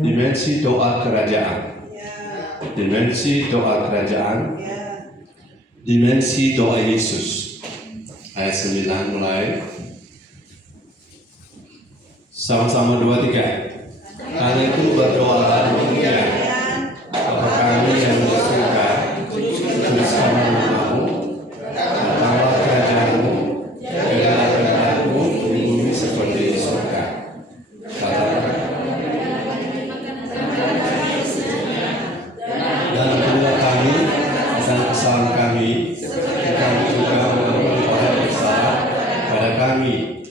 Dimensi doa kerajaan. Dimensi doa kerajaan. Dimensi doa Yesus. Ayat 9 mulai. Sama-sama 2, 3. Karena itu berdoalah demikian. Bapa kami yang di surga, kuduskanlah namamu, datanglah kerajaanmu, jadilah kehendakmu di bumi seperti di surga. Katakan, dan ampunilah kami akan kesalahan kami, kami juga mengampuni orang bersalah pada kami.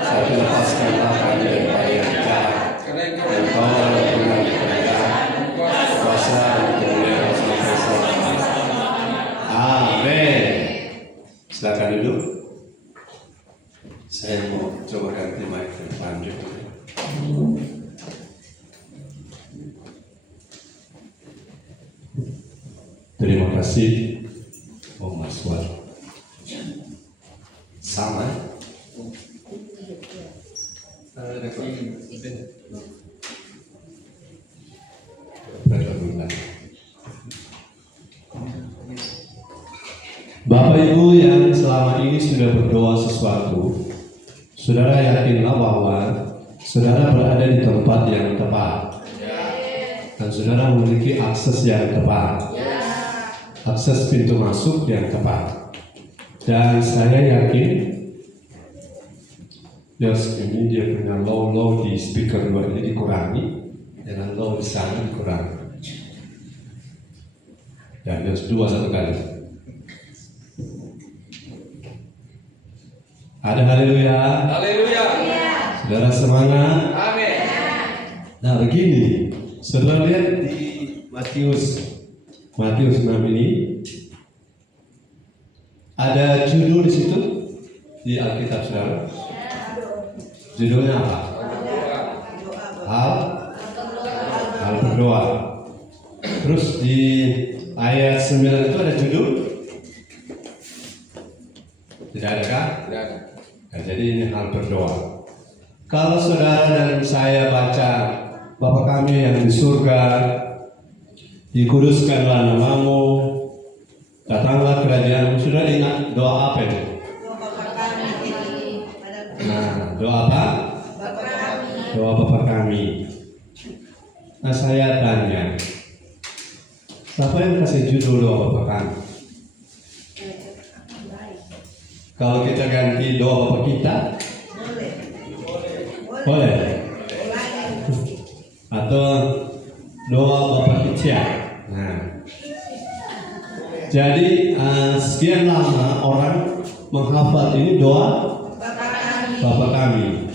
Tapi lepaskanlah kami dari yang jahat. Dan Kau adalah pemilik kerajaan, kuasa dan kemuliaan sampai selamanya. Amin. Silakan duduk. Saya mau coba ganti mic ke depan dulu. Terima kasih, Om Maswar. Sama. Bapak Ibu yang selama ini sudah berdoa sesuatu, saudara yakinlah bahwa saudara berada di tempat yang tepat, dan saudara memiliki akses yang tepat, akses pintu masuk yang tepat. Dan saya yakin ini dia punya low di speaker 2 ini dikurangi, dengan low di sana dikurangi. Dan Yos 2 satu kali. Ada haleluya. Haleluya. Saudara semangat. Amin. Nah begini, saudara lihat di Matius 6 ini ada judul di situ di Alkitab saudara. Judulnya apa? Hal berdoa. Terus di ayat 9 itu ada judul? Tidak ada kah? Tidak ada. Nah, jadi ini hal berdoa. Kalau saudara dan saya baca Bapa kami yang di surga, dikuduskanlah namamu, datanglah kerajaanmu. Sudah ingat doa apa itu? Nah, doa apa? Doa Bapa kami. Nah, saya tanya, siapa yang kasih judul doa Bapa kami? Kalau kita ganti doa Bapa kita? Boleh. Atau doa Bapa kita? Nah, jadi sekian lama orang menghafal ini doa Bapa kami.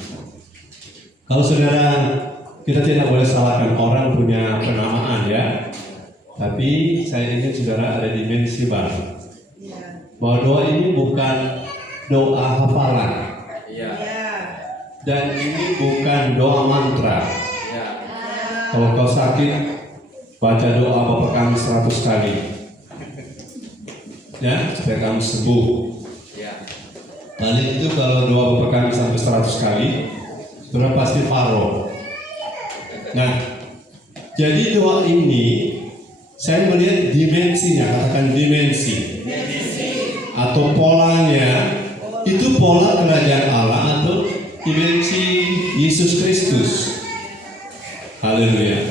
Kalau saudara, kita tidak boleh salahkan orang punya penamaan ya. Tapi saya ingin saudara ada dimensi baru. Bahwa doa ini bukan doa hafalan. Dan ini bukan doa mantra. Kalau kau sakit, baca doa Bapa kami 100 kali. Ya, supaya kamu sembuh. Paling itu kalau doa Bapa kami sampai 100 kali, saudara pasti paro. Nah, jadi doa ini saya melihat dimensinya, katakan dimensi. Atau polanya, itu pola kerajaan Allah atau dimensi Yesus Kristus. Haleluya.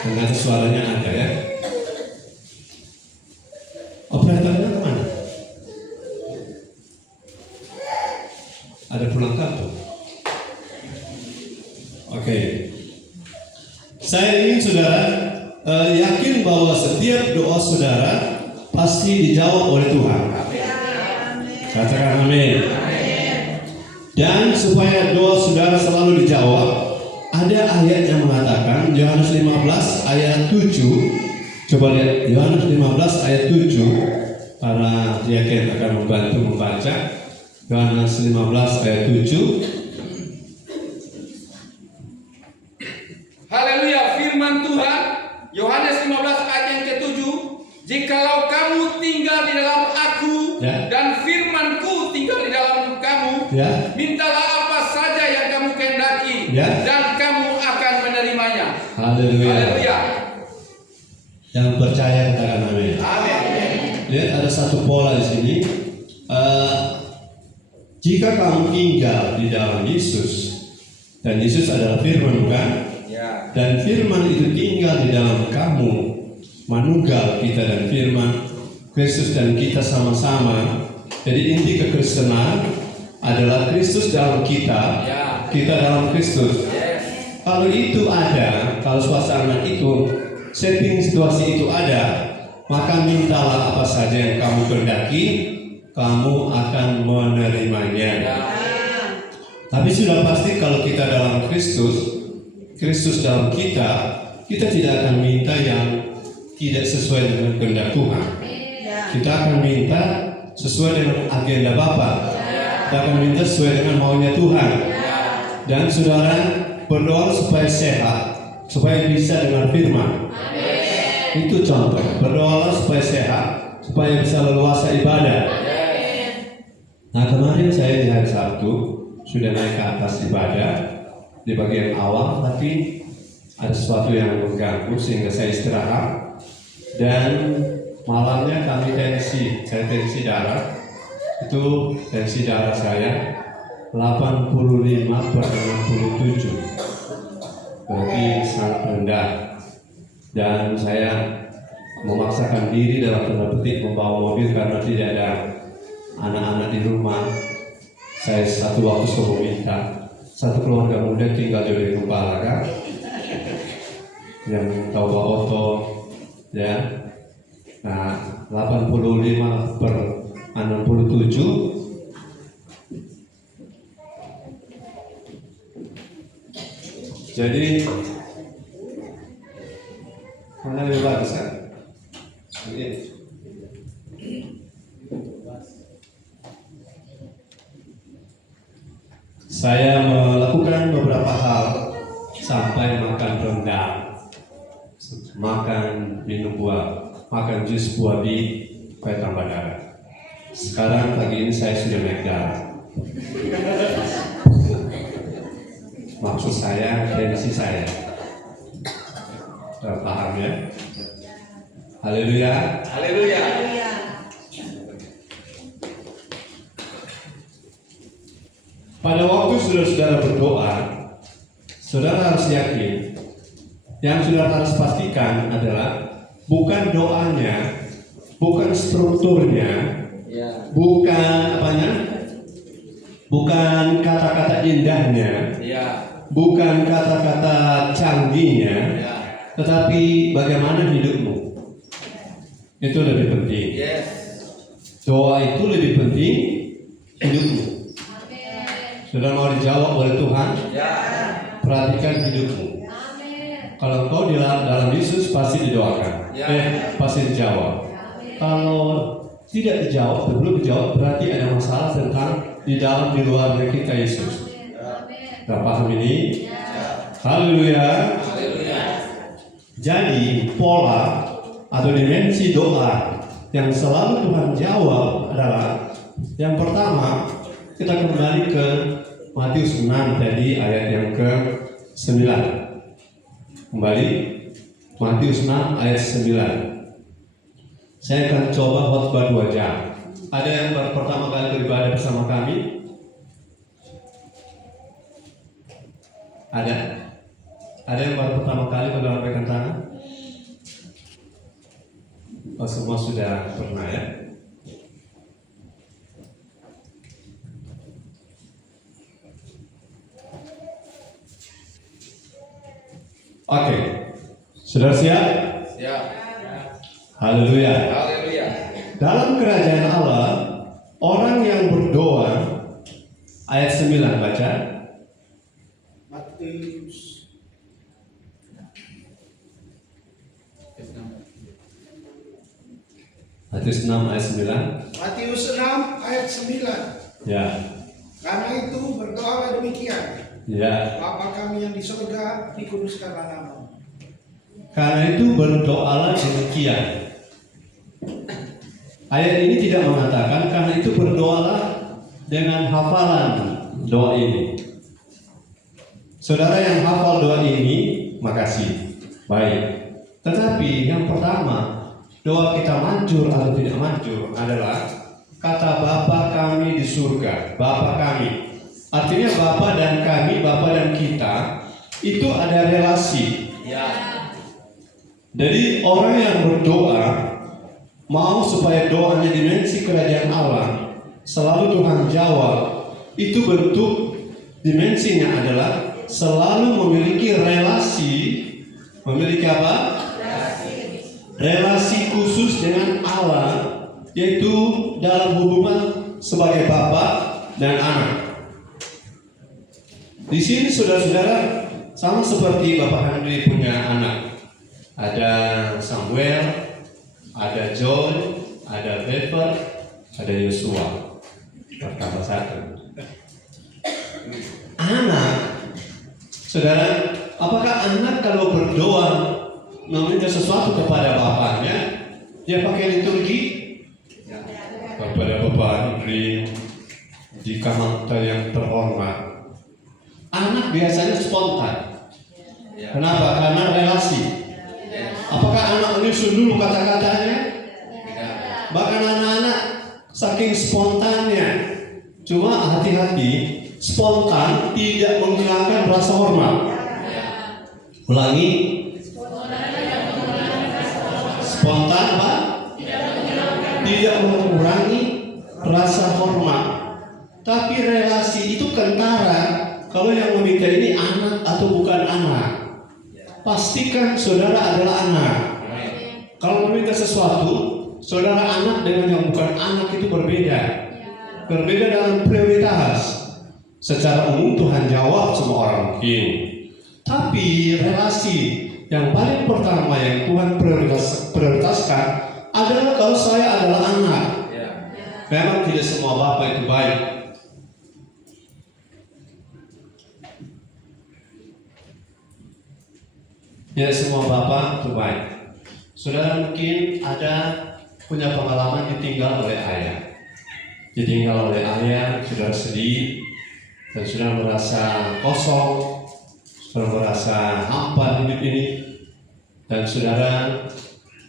Ternyata suaranya ada ya. Operatornya kemana? Ada pulang kampung. Oke. Saya ingin saudara yakin bahwa setiap doa saudara pasti dijawab oleh Tuhan. Katakan amin. Dan supaya doa saudara selalu dijawab, ada ayat yang mengatakan Yohanes 15 ayat 7. Coba lihat Yohanes 15 ayat 7. Para yakin akan membantu membaca Yohanes 15 ayat 7. Haleluya, firman Tuhan Yohanes 15 ayat yang ke-7. Jikalau kamu tinggal di dalam aku dan firmanku tinggal di dalam kamu, mintalah apa saja yang kamu Ya. dan kamu akan menerimanya. Haleluya. Haleluya. Yang percaya katakan amin. Amin. Lihat ada satu pola di sini. Jika kamu tinggal di dalam Yesus, dan Yesus adalah firman bukan? Ya. Dan firman itu tinggal di dalam kamu, manunggal kita dan firman, Kristus dan kita sama-sama. Jadi inti kekristenan adalah Kristus dalam kita, Ya. kita dalam Kristus. Yes. Kalau itu ada, kalau suasana itu, setting situasi itu ada, maka mintalah apa saja yang kamu kehendaki, kamu akan menerimanya. Ya. Tapi sudah pasti kalau kita dalam Kristus, Kristus dalam kita, kita tidak akan minta yang tidak sesuai dengan kehendak Tuhan. Kita akan minta sesuai dengan agenda Bapa. Kita akan minta sesuai dengan maunya Tuhan. Dan saudara berdoa supaya sehat, supaya bisa dengar firman. Itu contoh. Berdoalah supaya sehat, supaya bisa leluasa ibadah. Nah kemarin saya di hari Sabtu sudah naik ke atas ibadah di bagian awal, tapi ada sesuatu yang mengganggu sehingga saya istirahat. Dan malamnya kami saya tensi darah. Itu tensi darah saya 85/67, berarti sangat rendah. Dan saya memaksakan diri dalam tanda petik membawa mobil karena tidak ada anak-anak di rumah. Saya satu waktu suruh minta, satu keluarga muda tinggal di Kepala kan, yang tahu bawa oto, ya. Nah 85/67. Jadi mana lebih bagus kan? Begini. Saya melakukan beberapa hal sampai makan rendang, makan minum buah, makan jus buah di supaya tambah darah. Sekarang pagi ini saya sudah naik darah. Maksud saya tensi saya. Paham ya? Haleluya. Haleluya. Pada waktu saudara-saudara berdoa, saudara harus yakin, yang saudara harus pastikan adalah bukan doanya, bukan strukturnya, bukan apanya, bukan kata-kata indahnya, Ya. bukan kata-kata canggihnya, Ya. tetapi bagaimana hidupmu. Itu lebih penting. Yes. Doa itu lebih penting hidupmu. Sudah mau dijawab oleh Tuhan? Ya. Perhatikan hidupmu. Kalau engkau di dalam Yesus pasti didoakan. Ya. Pasti dijawab. Kalau tidak dijawab, belum dijawab, berarti ada masalah tentang di dalam di luarnya kita Yesus. Kita paham ini? Haleluya. Haleluya. Jadi pola atau dimensi doa yang selalu Tuhan jawab adalah yang pertama, kita kembali ke Matius 6 tadi ayat yang ke-9. Kembali Matius 6 ayat 9. Saya akan coba khotbah 2 jam. Ada yang baru pertama kali beribadah bersama kami? Ada? Ada yang baru pertama kali melambaikan tangan? Oh, semua sudah pernah ya? Oke, sudah siap? Siap. Haleluya. Haleluya. Dalam kerajaan Allah, orang yang berdoa, ayat 9 baca. Matius 6 ayat 9. Matius 6 ayat 9. Ya. Karena itu berdoalah demikian. Ya. Bapa kami yang di surga, dikuduskanlah namamu. Karena itu berdoalah demikian. Ayat ini tidak mengatakan karena itu berdoalah dengan hafalan doa ini. Saudara yang hafal doa ini, makasih. Baik. Tetapi yang pertama, doa kita manjur atau tidak manjur adalah kata Bapa kami di surga. Bapa kami. Artinya Bapa dan kami, Bapa dan kita, itu ada relasi. Jadi orang yang berdoa mau supaya doanya dimensi kerajaan Allah, selalu Tuhan jawab. Itu bentuk dimensinya adalah selalu memiliki relasi. Memiliki apa? Relasi khusus dengan Allah, yaitu dalam hubungan sebagai Bapa dan anak. Di sini saudara-saudara sama seperti Bapak Henry punya anak. Ada Samuel, ada John, ada Bever, ada Yosua. Pertama satu. Anak, saudara, apakah anak kalau berdoa meminta sesuatu kepada bapaknya, dia pakai liturgi? Kepada Bapak Henry, jika mantan yang terhormat, anak biasanya spontan. Kenapa? Karena relasi. Apakah anak menyusun dulu kata-katanya? Bahkan anak-anak saking spontannya. Cuma hati-hati, spontan tidak menghilangkan rasa hormat. Ulangi. Spontan apa? Tidak mengurangi rasa hormat. Tapi relasi itu kentara. Kalau yang meminta ini anak atau bukan anak. Pastikan saudara adalah anak. Kalau meminta sesuatu, saudara anak dengan yang bukan anak itu berbeda. Berbeda dalam prioritas. Secara umum Tuhan jawab semua orang mungkin. Tapi relasi yang paling pertama yang Tuhan prioritaskan adalah kalau saya adalah anak. Memang tidak semua bapak itu baik. Tidak semua bapak itu baik. Saudara mungkin ada punya pengalaman ditinggal oleh ayah. Ditinggal oleh ayah, saudara sedih dan saudara merasa kosong, saudara merasa hampa hidup ini, dan saudara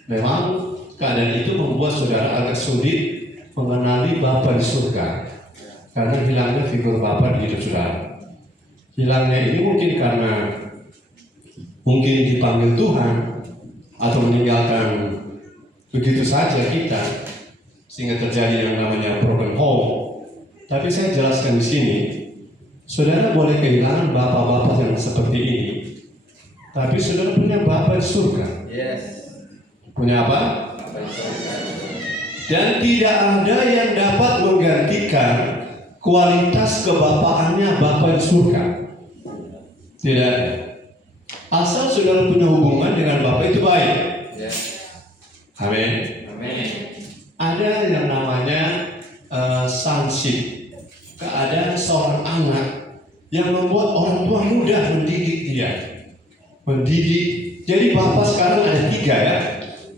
memang keadaan itu membuat saudara agak sulit mengenali Bapa di surga karena hilangnya figur Bapa di hidup saudara. Hilangnya ini mungkin karena dipanggil Tuhan atau meninggalkan begitu saja kita sehingga terjadi yang namanya broken home. Tapi saya jelaskan di sini, saudara boleh kehilangan bapak-bapak yang seperti ini, tapi saudara punya Bapa di surga. Punya apa? Dan tidak ada yang dapat menggantikan kualitas kebapaannya Bapa di surga. Tidak. Asal saudara punya hubungan dengan Bapa itu baik. Amin. Ada yang namanya sonship, keadaan seorang anak yang membuat orang tua mudah mendidik dia. Jadi Bapa sekarang ada 3 ya.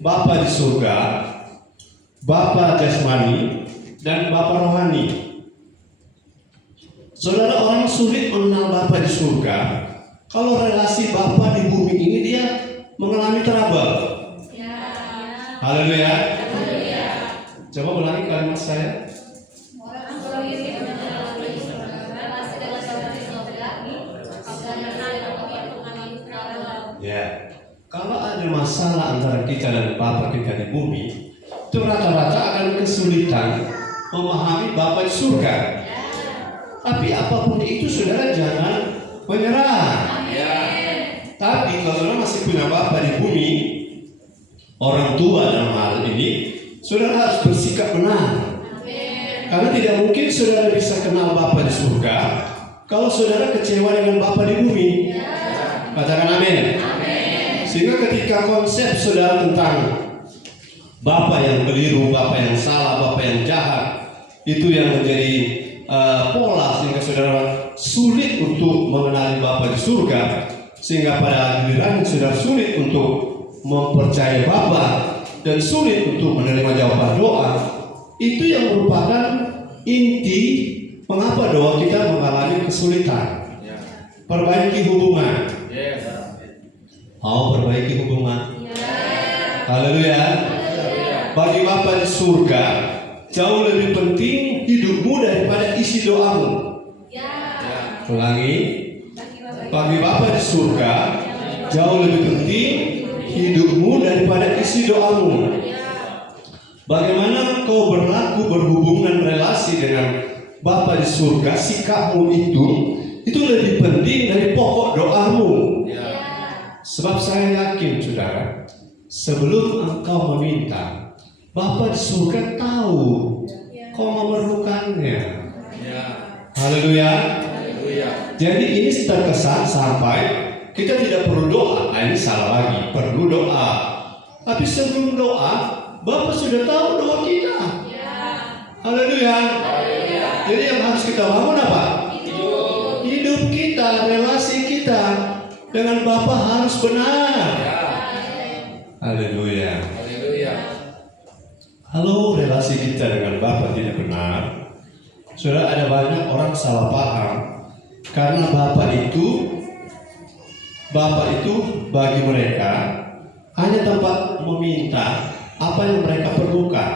Bapa di surga, Bapa jasmani, dan Bapa rohani. Saudara, orang sulit mengenal Bapa di surga kalau relasi Bapa di bumi ini dia mengalami trouble. Haleluya. Coba ulangi kalimat saya. Ya, kalau ada masalah antara kita dan Bapa kita di bumi, itu rata-rata akan kesulitan memahami Bapa di surga. Tapi apapun itu, saudara jangan menyerah. Tapi kalau saudara masih punya Bapa di bumi, orang tua dalam hal ini, saudara harus bersikap benar. Karena tidak mungkin saudara bisa kenal Bapa di surga kalau saudara kecewa dengan Bapa di bumi. Katakan amin. Sehingga ketika konsep saudara tentang Bapa yang keliru, Bapa yang salah, Bapa yang jahat, itu yang menjadi pola sehingga saudara sulit untuk mengenali Bapa di surga, sehingga pada giliran saudara sulit untuk mempercayai Bapa dan sulit untuk menerima jawaban doa. Itu yang merupakan inti mengapa doa kita mengalami kesulitan. perbaiki hubungan. Yes. Mau perbaiki hubungan? Haleluya. Bagi Bapa di surga, jauh lebih penting hidupmu daripada isi doamu. Ulangi. Bagi Bapa di surga, jauh lebih penting hidupmu daripada isi doamu. Bagaimana kau berlaku, berhubungan, relasi dengan Bapa di surga, sikapmu itu lebih penting dari pokok doamu. Sebab saya yakin, saudara, sebelum engkau meminta, Bapa di surga tahu kau memerlukannya. Haleluya. Jadi ini terkesan sampai kita tidak perlu doa. Nah, ini salah lagi, perlu doa. Tapi sebelum doa, Bapa sudah tahu doa kita. Haleluya. Jadi yang harus kita bangun apa? Hidup kita, relasi kita dengan Bapa harus benar. Haleluya. Kalau relasi kita dengan Bapa tidak benar, sudah ada banyak orang salah paham. Karena Bapa itu bagi mereka hanya tempat meminta apa yang mereka perlukan.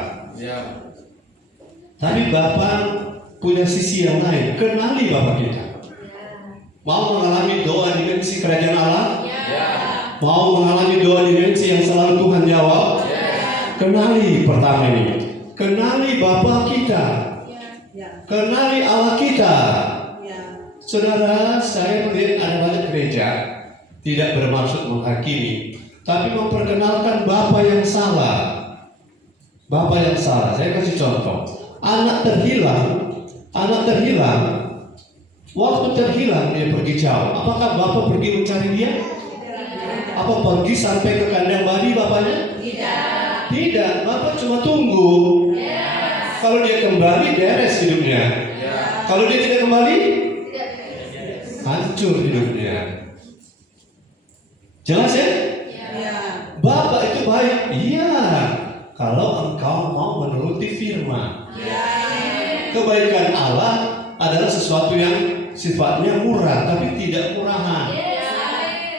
Tapi Bapa punya sisi yang lain. Kenali Bapa kita. Mau mengalami doa dimensi kerajaan Allah? Mau mengalami doa dimensi yang selalu Tuhan jawab? Kenali pertama ini. Kenali Bapa kita. Kenali Allah kita. Saudara, saya melihat ada banyak gereja tidak bermaksud menghakimi, tapi memperkenalkan Bapa yang salah. Bapa yang salah. Saya kasih contoh. Anak terhilang. Waktu terhilang dia pergi jauh. Apakah Bapa pergi mencari dia? Apa pergi sampai ke kandang babi bapaknya? Tidak. Bapa cuma tunggu. Kalau dia kembali beres hidupnya. Kalau dia tidak kembali, hancur hidupnya. Jelas ya? Bapak itu baik. Iya. Kalau engkau mau menuruti firman. Kebaikan Allah adalah sesuatu yang sifatnya murah, tapi tidak murahan.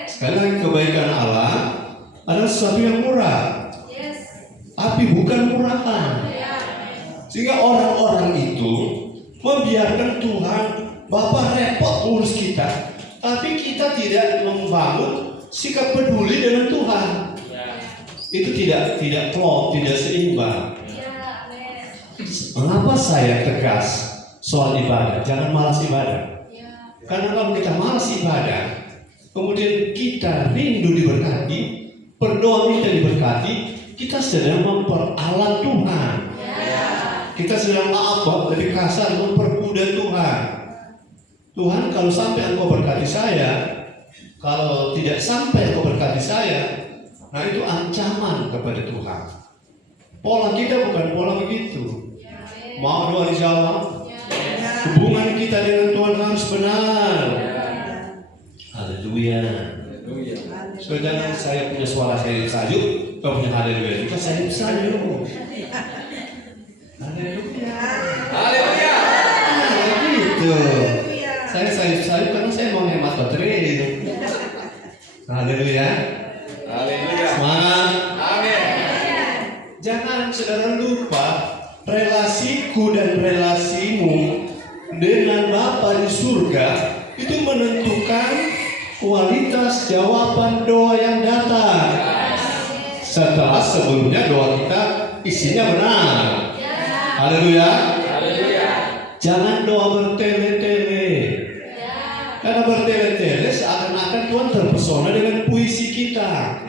Sekali lagi, kebaikan Allah adalah sesuatu yang murah, tapi bukan murahan. Sehingga orang-orang itu membiarkan Tuhan Bapa repot ngurus kita, tapi kita tidak membangun sikap peduli dengan Tuhan. Itu tidak klop, tidak seimbang. Mengapa saya tegas soal ibadah? Jangan malas ibadah. Karena kalau kita malas ibadah, kemudian kita rindu diberkati, berdoa minta diberkati, kita sedang memperalat Tuhan. Kita sedang lebih kasar memperbudak Tuhan. Tuhan, kalau sampai Engkau berkati saya, kalau tidak sampai Engkau berkati saya, nah itu ancaman kepada Tuhan. Pola kita bukan pola begitu. Mau doa dijawab, hubungan kita dengan Tuhan harus benar. Haleluya. So jangan saya punya suara saya sajuk, kau punya haleluya juga saya sajuk. Haleluya. Gitu. Saya sayup karena saya mau hemat baterai gitu. Haleluya. Semangat. Amin. Jangan saudara lupa relasiku dan relasimu dengan Bapa di surga itu menentukan kualitas jawaban doa yang datang. Setelah sebelumnya doa kita isinya benar. Haleluya. Jangan doa bertele-tele. Karena bertele-tele seakan-akan Tuhan terpesona dengan puisi kita.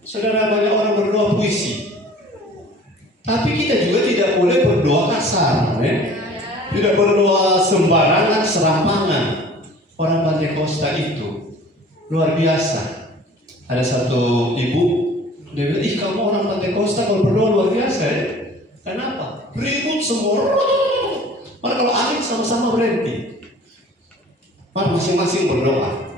Saudara, banyak orang berdoa puisi. Tapi kita juga tidak boleh berdoa kasar, tidak berdoa sembarangan, serampangan. Orang Pantekosta itu luar biasa. Ada satu ibu, dia bilang, ih kamu orang Pantekosta kalau berdoa luar biasa ya. Kenapa? Ribut semua. Malah kalau angin sama-sama berhenti. Malah masing-masing berdoa.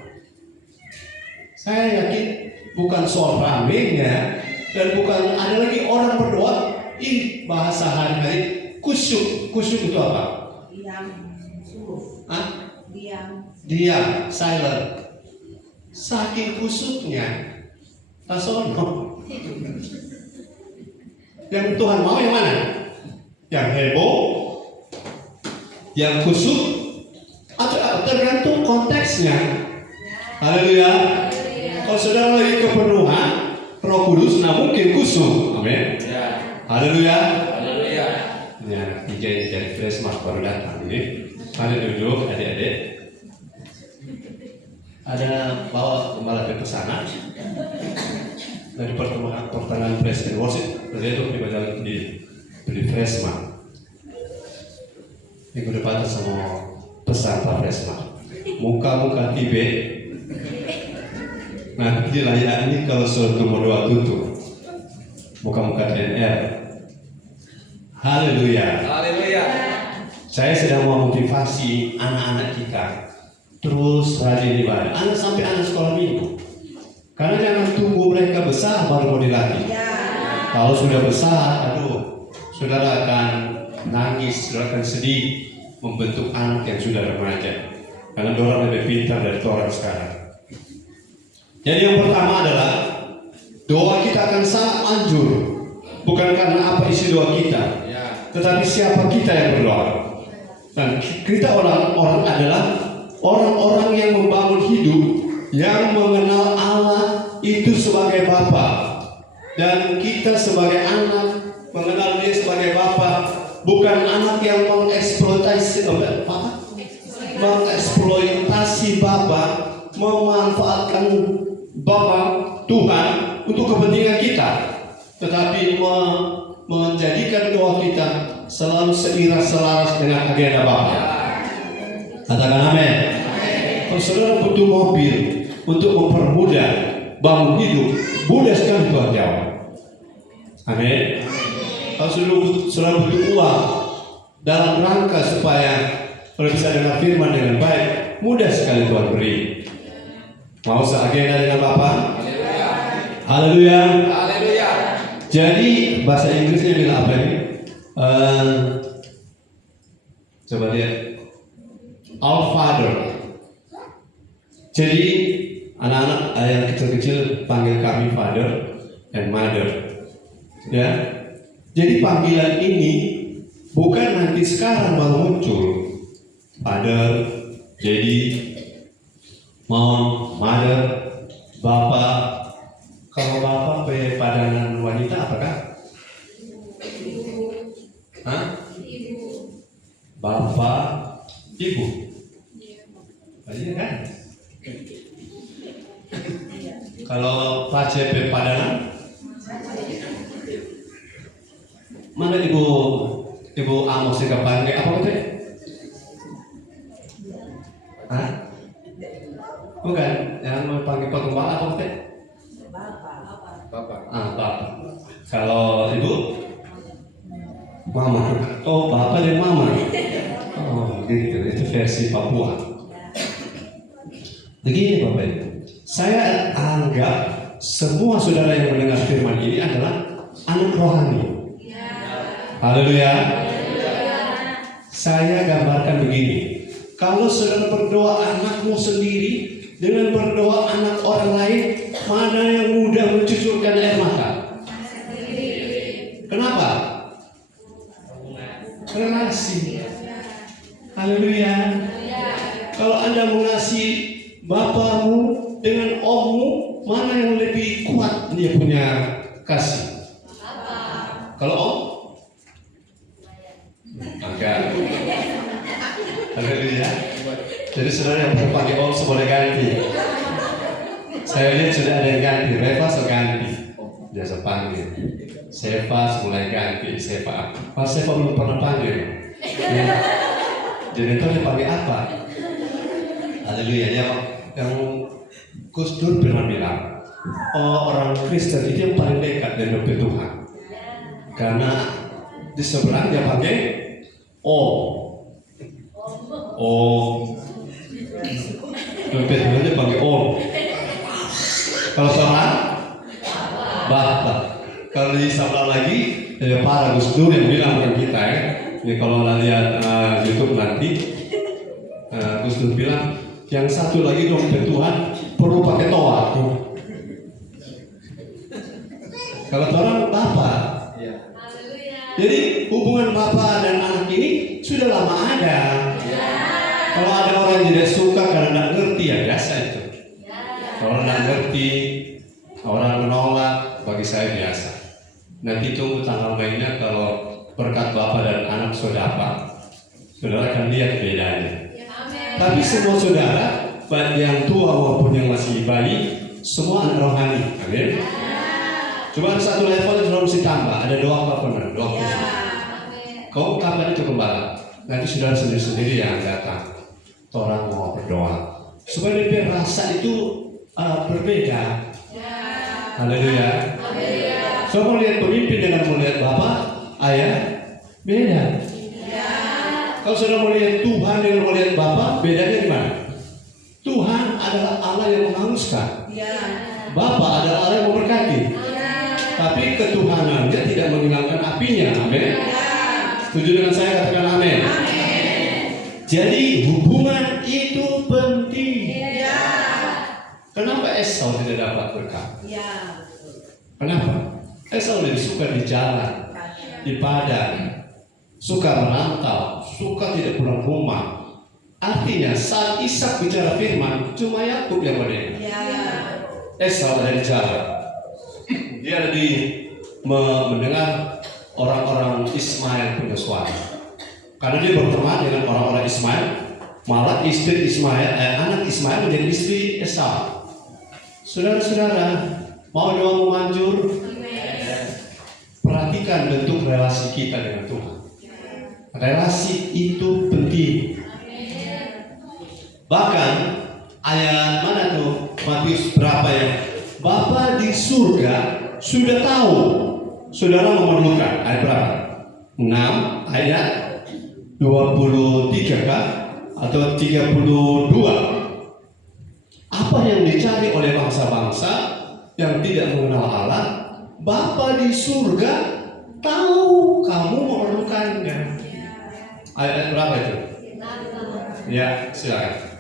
Saya yakin bukan soal ramenya dan bukan ada lagi orang berdoa. Ini bahasa hari-hari kusyuk. Kusyuk itu apa? Diam, silent. Saking kusuknya, tasono. Yang Tuhan mau yang mana? Yang heboh, yang kusuk, atau tergantung konteksnya. Haleluya. Kalau saudara lagi kepenuhan Roh Kudus, nah mungkin kusuk. Amin. Haleluya. Haleluya. Ya, tiga ini dari Flashmark baru datang ini. Mari duduk adik-adik. Ada bawa gembala ke sana dari pertengahan Praise and Worship. Dia itu dibaca di Flashmark. Minggu depan sama pesan Pak Flashmark. Muka-muka tibe. Nah, inilah ya ini kalau surat nomor 2 tutup. Muka-muka TNR. Haleluya. Haleluya. Saya sedang memotivasi anak-anak kita terus rajin ibadah. Anak sampai anak sekolah minggu. Karena jangan tunggu mereka besar baru mau dilatih. Kalau sudah besar, aduh, saudara akan nangis, saudara akan sedih membentuk anak yang sudah remaja. Karena orang lebih pintar dari orang sekarang. Jadi yang pertama adalah doa kita akan sangat manjur. Bukan karena apa isi doa kita, tetapi siapa kita yang berdoa. Dan kita orang-orang adalah orang-orang yang membangun hidup, yang mengenal Allah itu sebagai Bapa, dan kita sebagai anak mengenal Dia sebagai Bapa, bukan anak yang mengeksploitasi Bapa, memanfaatkan Bapa Tuhan untuk kepentingan kita, tetapi menjadikan doa kita selalu selaras dengan agenda Bapa. Katakan amin. Kalau saudara butuh mobil untuk mempermudah bangun hidup, mudah sekali Tuhan jawab. Amin. Kalau saudara butuh uang dalam rangka supaya bisa dengar firman dengan baik, mudah sekali Tuhan beri. Mau seagenda dengan Bapa? Haleluya. Haleluya. Jadi bahasa Inggrisnya bilang apa ini? Coba lihat. Our Father. Jadi anak-anak yang kecil-kecil panggil kami Father and Mother. Ya. Jadi panggilan ini bukan nanti sekarang baru muncul. Father, jadi Mom, Mother, Bapak. Kalau Bapak padanan wanita apakah? Hah? Bapak, Ibu. Iya kan? Kalau Pak CP padanan, mana Ibu Amos yang panggil apa itu? Hah? Bukan, yang mau panggil pengembala apa itu? Bapak. Bapak. Kalau Ibu? Mama. Oh, Bapak dan Mama. Oh, gitu. Itu versi Papua. Begini Bapak Ibu, saya anggap semua saudara yang mendengar firman ini adalah anak rohani. Haleluya. Saya gambarkan begini, kalau saudara berdoa anakmu sendiri dengan berdoa anak orang lain, mana yang mudah mencucurkan air mata? Kenapa? Relasi. Haleluya. Kalau Anda mengasihi bapamu dengan ommu, mana yang lebih kuat dia punya kasih? Kalau om? Enggak. Haleluya. Jadi saudara yang berpanggil om boleh ganti. Saya lihat sudah ada yang ganti. Reva so ganti. Biasa panggil. Seva mulai ganti. Seva. Pas Seva belum pernah panggil. Jadi itu dipanggil apa? Haleluya. Yang Gus Dur pernah bilang, orang Kristen itu yang paling dekat dengan Tuhan. Karena di seberang dia pakai om. Dompet dia pakai om. Kalau sama Bapak. Kalau di sebelah lagi para Gus Dur yang bilang ke kita ya. Ini kalau lihat YouTube nanti Gus Gus Dur bilang, yang satu lagi dompet Tuhan perlu pakai toa. Kalau orang bapak. Jadi hubungan bapak dan anak ini sudah lama ada. Kalau ada orang yang tidak suka karena tidak ngerti, ya biasa itu. Kalau tidak ngerti, orang menolak, bagi saya biasa. Nanti tunggu tanggal mainnya kalau berkat bapak dan anak saudara, saudara akan lihat bedanya. Tapi semua saudara, baik yang tua maupun yang masih bayi, semua anak rohani. Amin. Cuma satu level yang mesti tambah. Ada doa apa pernah? Doa khusus. Kau kapan itu kembali? Nanti saudara sendiri-sendiri yang datang. Orang mau berdoa supaya dia rasa itu berbeda. Haleluya. So melihat pemimpin dengan melihat bapak, ayah, beda. Kalau sudah melihat Tuhan dengan melihat bapak, bedanya di mana? Tuhan adalah Allah yang menghanguskan. Bapak adalah Allah yang memberkati. Tapi ketuhanannya tidak menghilangkan apinya. Amin. Setuju dengan saya? Katakan amin. Jadi hubungan itu penting. Kenapa Esau tidak dapat berkat? Kenapa? Esau lebih suka di jalan, di padang, suka merantau, suka tidak pulang rumah. Artinya saat Ishak bicara firman, cuma Yakub yang mendengar. Esau ada di jalan. Dia ada di mendengar orang-orang Ismail punya suara. Karena dia berteman dengan orang-orang Ismail, malah istri Ismail, anak Ismail menjadi istri Esau. Saudara-saudara, mau doa memanjur? Perhatikan bentuk relasi kita dengan Tuhan. Relasi itu penting. Bahkan ayat mana tuh? Matius berapa ya? Bapa di surga sudah tahu saudara memerlukan. Ayat berapa? 6 ayat 23 kah? Atau 32. Apa yang dicari oleh bangsa-bangsa yang tidak mengenal Allah? Bapa di surga tahu kamu memerlukannya. Ayat berapa itu? Ya, silakan.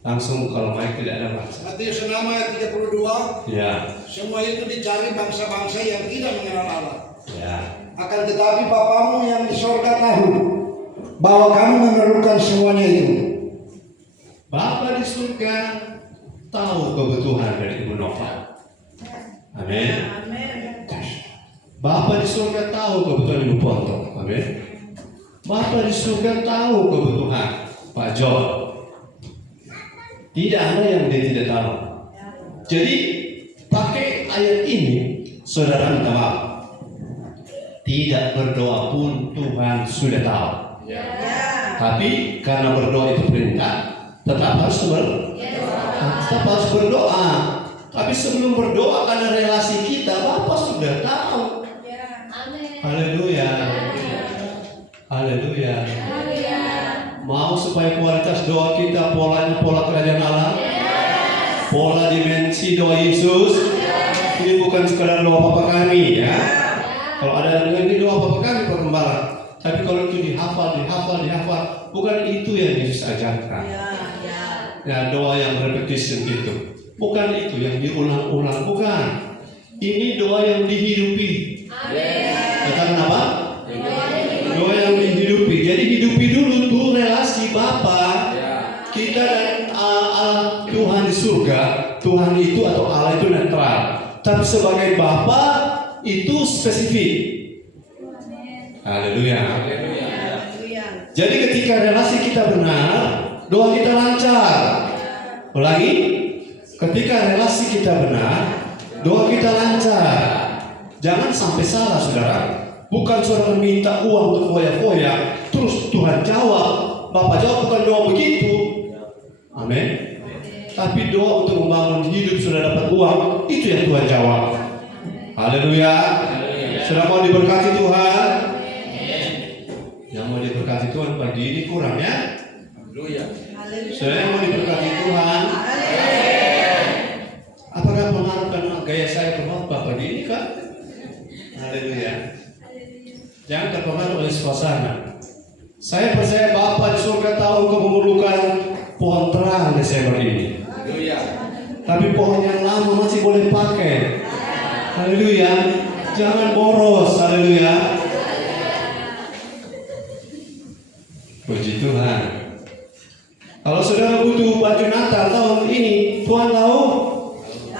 Langsung kalau baik tidak ada bahasa. Matius 6 ayat 32. Ya. Semua itu dicari bangsa-bangsa yang tidak mengenal Allah. Ya. Akan tetapi Bapamu yang di sorga tahu bahwa kamu memerlukan semuanya itu. Bapa di surga tahu kebutuhan dari Ibu Nova. Amin. Bapa di surga tahu kebutuhan Ibu Ponto. Amin. Bapa di surga tahu kebutuhan Pak John. Tidak ada yang dia tidak tahu. Jadi pakai ayat ini, saudara minta maaf. Tidak berdoa pun Tuhan sudah tahu. Tapi karena berdoa itu perintah, tetap harus berdoa. Tapi sebelum berdoa karena relasi kita, Bapak sudah tahu. Haleluya. Haleluya. Mau supaya kualitas doa kita polanya pola kerajaan Allah, pola dimensi doa Yesus. Ini bukan sekadar doa Bapa kami ya. Kalau ada ini doa Bapa kami Pak Gembala. Tapi kalau itu dihafal, bukan itu yang Yesus ajarkan. Ya, doa yang repetition itu, bukan itu yang diulang-ulang, bukan. Ini doa yang dihidupi. Katakan apa? Doa yang dihidupi. Jadi hidupi dulu tuh relasi Bapa kita dan Tuhan di surga. Tuhan itu atau Allah itu netral. Tapi sebagai Bapa itu spesifik. Haleluya. Jadi ketika relasi kita benar, doa kita lancar. Ulangi, ketika relasi kita benar, doa kita lancar. Jangan sampai salah, saudara. Bukan saudara minta uang untuk foya-foya, terus Tuhan jawab. Bapak jawab bukan doa begitu. Amin. Tapi doa untuk membangun hidup sudah dapat uang, itu yang Tuhan jawab. Haleluya. Sudah mau diberkati Tuhan. Yang mau diberkati Tuhan pagi ini kurang ya. Haleluya. Saya yang mau diberkati Tuhan. Apakah mengharapkan gaya saya berkhotbah pagi ini kan? Haleluya. Jangan terpengaruh oleh suasana. Saya percaya Bapa di surga tahu engkau memerlukan pohon terang Desember ini. Haleluya. Tapi pohon yang lama masih boleh pakai. Haleluya. Jangan boros. Haleluya. Puji Tuhan. Kalau saudara butuh baju Natal tahun ini, Tuhan tahu.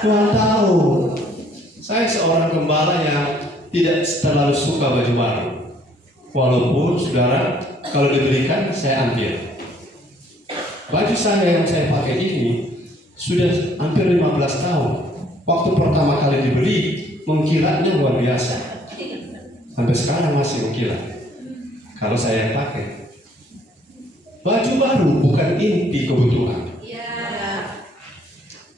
Tuhan tahu. Saya seorang gembala yang tidak terlalu suka baju baru. Walaupun saudara, kalau diberikan saya ambil. Baju saya yang saya pakai ini sudah hampir 15 tahun. Waktu pertama kali dibeli, mengkilatnya luar biasa. Sampai sekarang masih mengkilat. Kalau saya yang pakai. Baju baru bukan inti kebutuhan.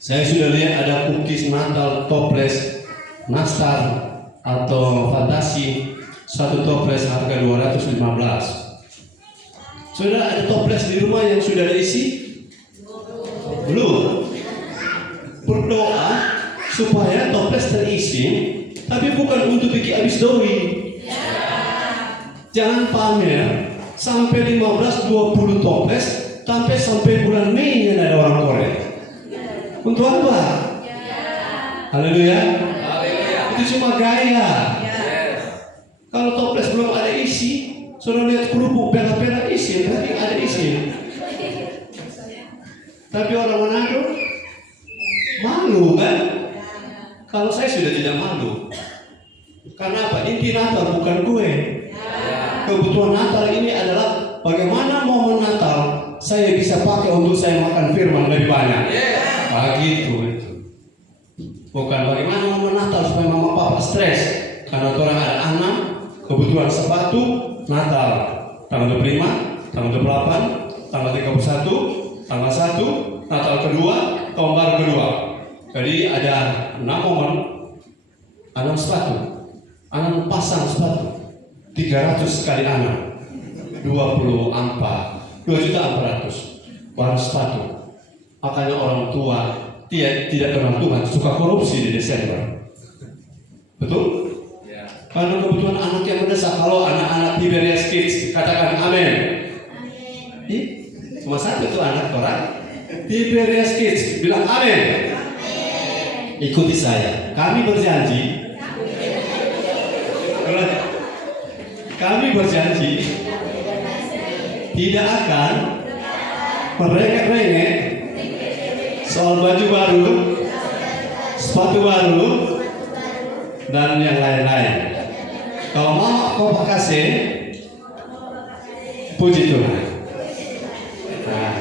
Saya sudah lihat ada cookies Natal, toples, nastar atau fantasi. Satu toples harga 215. Sudah ada toples di rumah yang sudah diisi? Belum. Berdoa supaya toples terisi, tapi bukan untuk bikin habis doi. Jangan pamer sampai 15-20 toples sampai bulan Mei ada orang korek. Untuk apa? Haleluya. Itu cuma gaya. Kalau toples belum ada isi, saudara lihat kerupuk pera-pera isi, berarti ada isi. Tapi orang Manado malu kan? Kalau saya sudah tidak malu. Karena apa? Inti Natal bukan kue. Kebutuhan Natal ini adalah bagaimana momen Natal saya bisa pakai untuk saya makan firman lebih banyak. Begitu itu. Bukan bagaimana momen Natal supaya mama papa stres karena orang ada anak. Kebutuhan sepatu Natal tanggal 25, tanggal 28, tanggal 31, tanggal 1, Natal kedua, tahun baru kedua. Jadi ada 6 momen, 6 sepatu, 6 pasang sepatu, 300 kali 6, 24, 2.400.000 baru sepatu. Makanya orang tua tidak kenal Tuhan, suka korupsi di Desember. Betul? Karena kebutuhan anak yang mendesak. Kalau anak-anak Tiberias Kids, katakan amin. Cuma satu tuh anak orang Tiberias Kids, bilang amin. Ikuti saya. Kami berjanji. Tidak akan merengek-rengek soal baju baru, sepatu baru, dan yang lain-lain. Kalau mau kau kasih, puji Tuhan. Nah,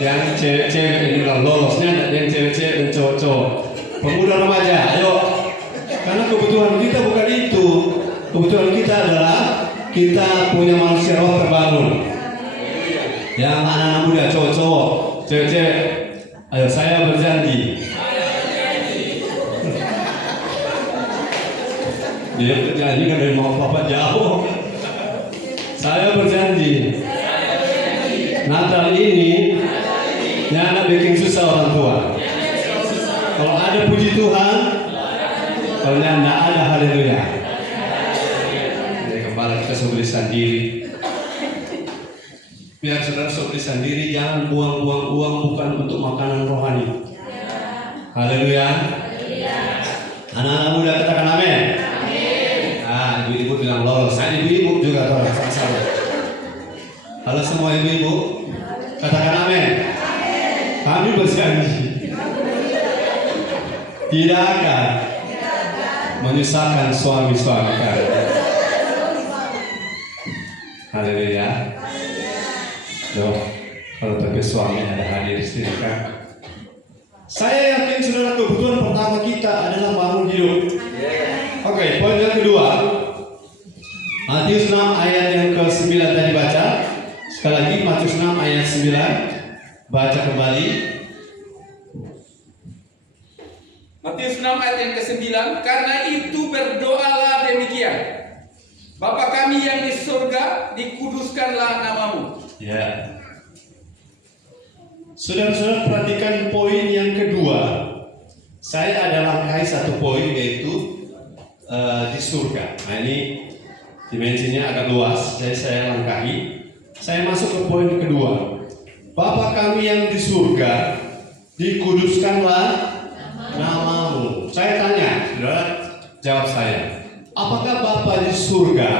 yang cewek-cewek ini kalau lolosnya, yang cewek-cewek dan cowok-cowok, pemuda remaja, ayo. Karena kebutuhan kita bukan itu. Kebutuhan kita adalah kita punya manusia roh terbangun. Yang anak-anak muda, cowok-cowok, cewek-cewek, ayo saya berjanji. Dia berjanji kan dari mau papa jauh. Saya berjanji. Natal ini nyana bikin susah orang tua. Kalau ada puji Tuhan, kalau tidak ada haleluya. Jadi kembali kita sebelisan diri. Biar saudara sebelisan diri, jangan buang-buang uang bukan untuk makanan rohani. Haleluya. Anak-anak muda katakan amin. Ibu-ibu bilang lolos. Saya ibu-ibu juga tolong sama-sama. Halo semua ibu-ibu, katakan amin. Kami berjanji tidak akan menyusahkan suami-suami kami. Haleluya. Loh, kalau tapi suami ada hadir di sini kan. Saya yakin saudara kebutuhan pertama kita adalah bangun hidup. Oke, poin yang kedua. Matius 6 ayat yang ke-9 tadi baca. Sekali lagi Matius 6 ayat 9. Baca kembali. Matius 6 ayat yang ke-9. Karena itu berdoalah demikian. Bapa kami yang di surga, dikuduskanlah namamu. Ya. Saudara-saudara perhatikan poin yang kedua. Saya ada langkai satu poin yaitu di surga. Nah ini Dimensinya agak luas, jadi saya langkahi. Saya masuk ke poin kedua. Bapa kami yang di surga, dikuduskanlah namamu. Saya tanya, saudara, jawab saya. Apakah Bapa di surga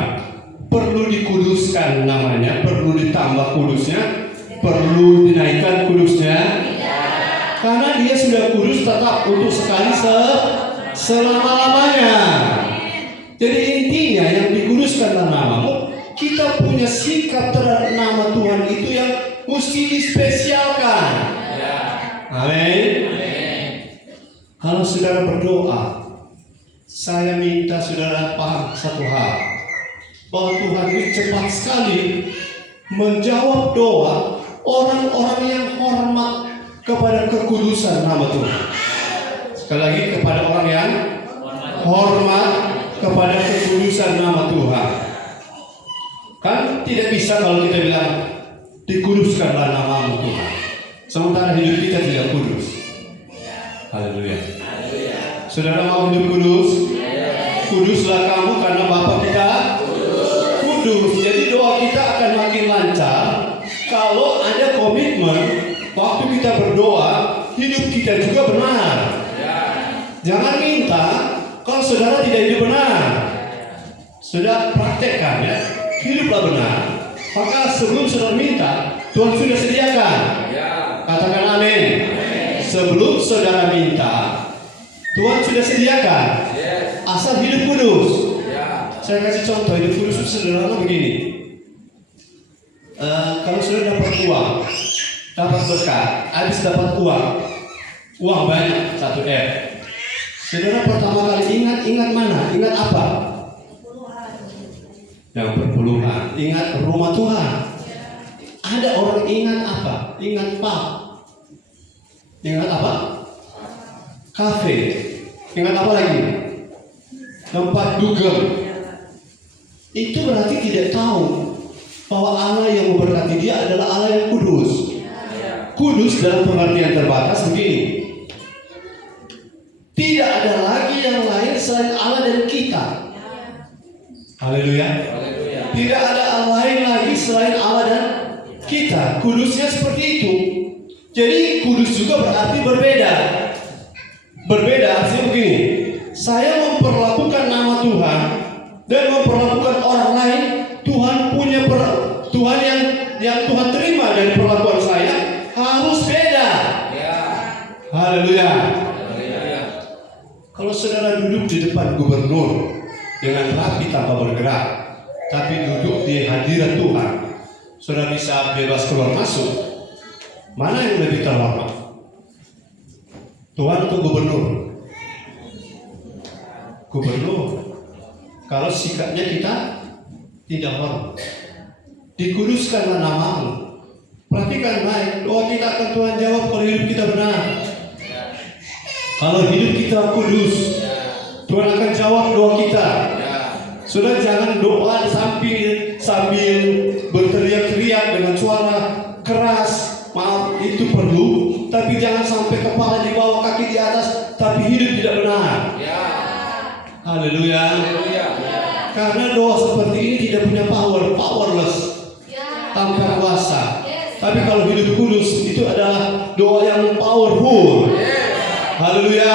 perlu dikuduskan namanya, perlu ditambah kudusnya, perlu dinaikkan kudusnya? Karena dia sudah kudus tetap untuk sekali selama-lamanya. Jadi intinya yang dikuduskanlah namamu, kita punya sikap terhadap nama Tuhan itu yang mesti dispesialkan. Amin. Kalau saudara berdoa, saya minta saudara paham satu hal, bahwa Tuhan ini cepat sekali menjawab doa orang-orang yang hormat kepada kekudusan nama Tuhan. Sekali lagi, kepada orang yang hormat kepada kekudusan nama Tuhan. Kan tidak bisa kalau kita bilang dikuduskanlah namamu Tuhan, sementara hidup kita tidak kudus. Haleluya. Saudara mau hidup kudus? Kuduslah kamu karena Bapa kita kudus. Jadi doa kita akan makin lancar kalau ada komitmen waktu kita berdoa, hidup kita juga benar. Jangan minta kalau saudara tidak hidup benar. Sudah praktekkan ya, hiduplah benar. Maka sebelum saudara minta, Tuhan sudah sediakan. Katakan amin. Sebelum saudara minta, Tuhan sudah sediakan. Asal hidup kudus. Saya kasih contoh hidup kudus itu sederhana begini. Kalau saudara dapat uang, dapat berkat, habis dapat uang banyak 1 M. Saudara pertama kali ingat mana? Ingat apa? Yang berpuluhan. Ingat rumah Tuhan. Ada orang ingat apa? Ingat pub. Ingat apa? Kafe. Ingat apa lagi? Tempat dugem. Itu berarti tidak tahu bahwa Allah yang memberkati dia adalah Allah yang kudus. Kudus dalam pengertian terbatas begini. Tidak ada lagi yang lain selain Allah dan kita. Haleluya. Tidak ada Allah lain lagi selain Allah dan kita. Kudusnya seperti itu. Jadi kudus juga berarti berbeda. Berbeda artinya begini. Saya memperlakukan nama Tuhan dan memperlakukan orang lain. Tuhan punya Tuhan yang Tuhan terima dari perlakuan saya harus beda. Haleluya. Kalau saudara duduk di depan gubernur dengan rapi tanpa bergerak, tapi duduk di hadirat Tuhan, saudara bisa bebas keluar masuk. Mana yang lebih terhormat? Tuhan atau gubernur? Gubernur. Kalau sikapnya kita tidak hormat. Dikuduskanlah namamu. Perhatikan baik, doa kita akan Tuhan jawab kalau hidup kita benar. Kalau hidup kita kudus, Tuhan akan jawab doa kita. Sudah jangan doa sambil berteriak-teriak dengan suara keras. Maaf, itu perlu, tapi jangan sampai kepala di bawah, kaki di atas, tapi hidup tidak benar. Haleluya. Karena doa seperti ini tidak punya powerless, tanpa kuasa. Tapi kalau hidup kudus itu adalah doa yang powerful. Haleluya.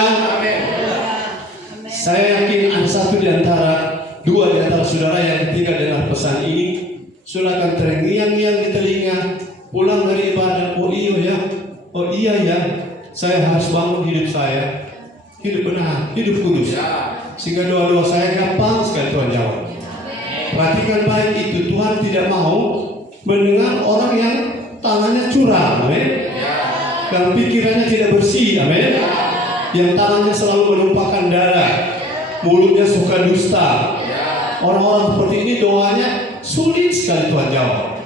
Saya yakin ada dua di antara saudara yang ketika dengar pesan ini, saudara akan terngiang-ngiang di telinga, pulang dari ibadah, oh iya ya, saya harus bangun hidup saya, hidup benar, hidup kudus. Sehingga doa-doa saya gampang sekali Tuhan jawab. Perhatikan baik itu, Tuhan tidak mau mendengar orang yang tangannya curang, amin. Dan pikirannya tidak bersih, amin. Yang tangannya selalu menumpahkan darah, mulutnya suka dusta. Orang-orang seperti ini doanya sulit sekali Tuhan jawab.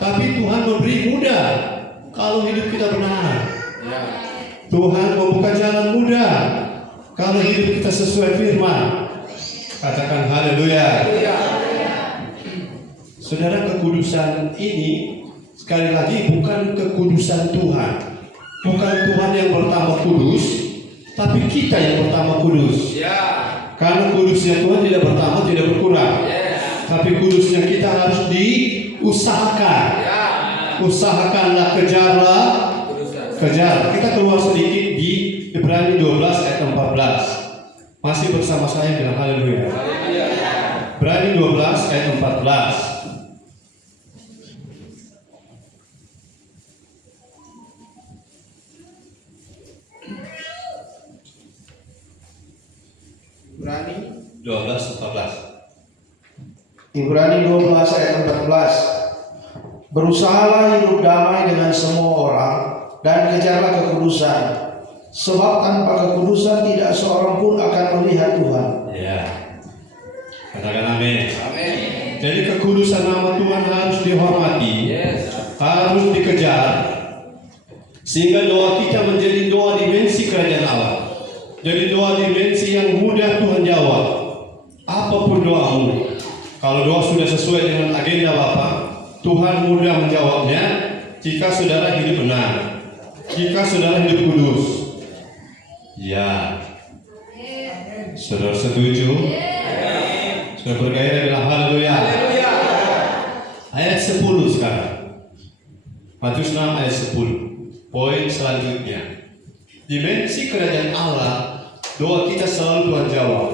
Tapi Tuhan memberi mudah kalau hidup kita benar. Tuhan membuka jalan mudah kalau hidup kita sesuai firman. Katakan haleluya. Saudara, kekudusan ini sekali lagi bukan kekudusan Tuhan. Bukan Tuhan yang pertama kudus, tapi kita yang pertama kudus. Karena kudusnya Tuhan tidak bertambah, tidak berkurang. tapi kudusnya kita harus diusahakan. Ya. Usahakanlah, kejarlah, Kudusan. kejar. Kita keluar sedikit di Ibrani 12 ayat 14. Masih bersama saya, bilang haleluya. Haleluya. Ibrani 12 ayat 14. Ibrani 12:14. Ibrani 12 ayat 14. Berusahalah hidup damai dengan semua orang dan kejarlah kekudusan, sebab tanpa kekudusan tidak seorang pun akan melihat Tuhan. Ya. Katakan amin. Amin. Jadi kekudusan nama Tuhan harus dihormati, Yes. harus dikejar, sehingga doa kita menjadi doa dimensi kerajaan Allah. Jadi doa dimensi yang mudah Tuhan jawab. Apapun doamu, kalau doa sudah sesuai dengan agenda Bapa, Tuhan mudah menjawabnya. Jika saudara hidup benar, jika saudara hidup kudus, ya. Saudara setuju? Saudara bergairah bilang haleluya. Haleluya. Ayat 10 sekarang. Matius 6 ayat 10. Poin selanjutnya. Dimensi kerajaan Allah, doa kita selalu Tuhan jawab.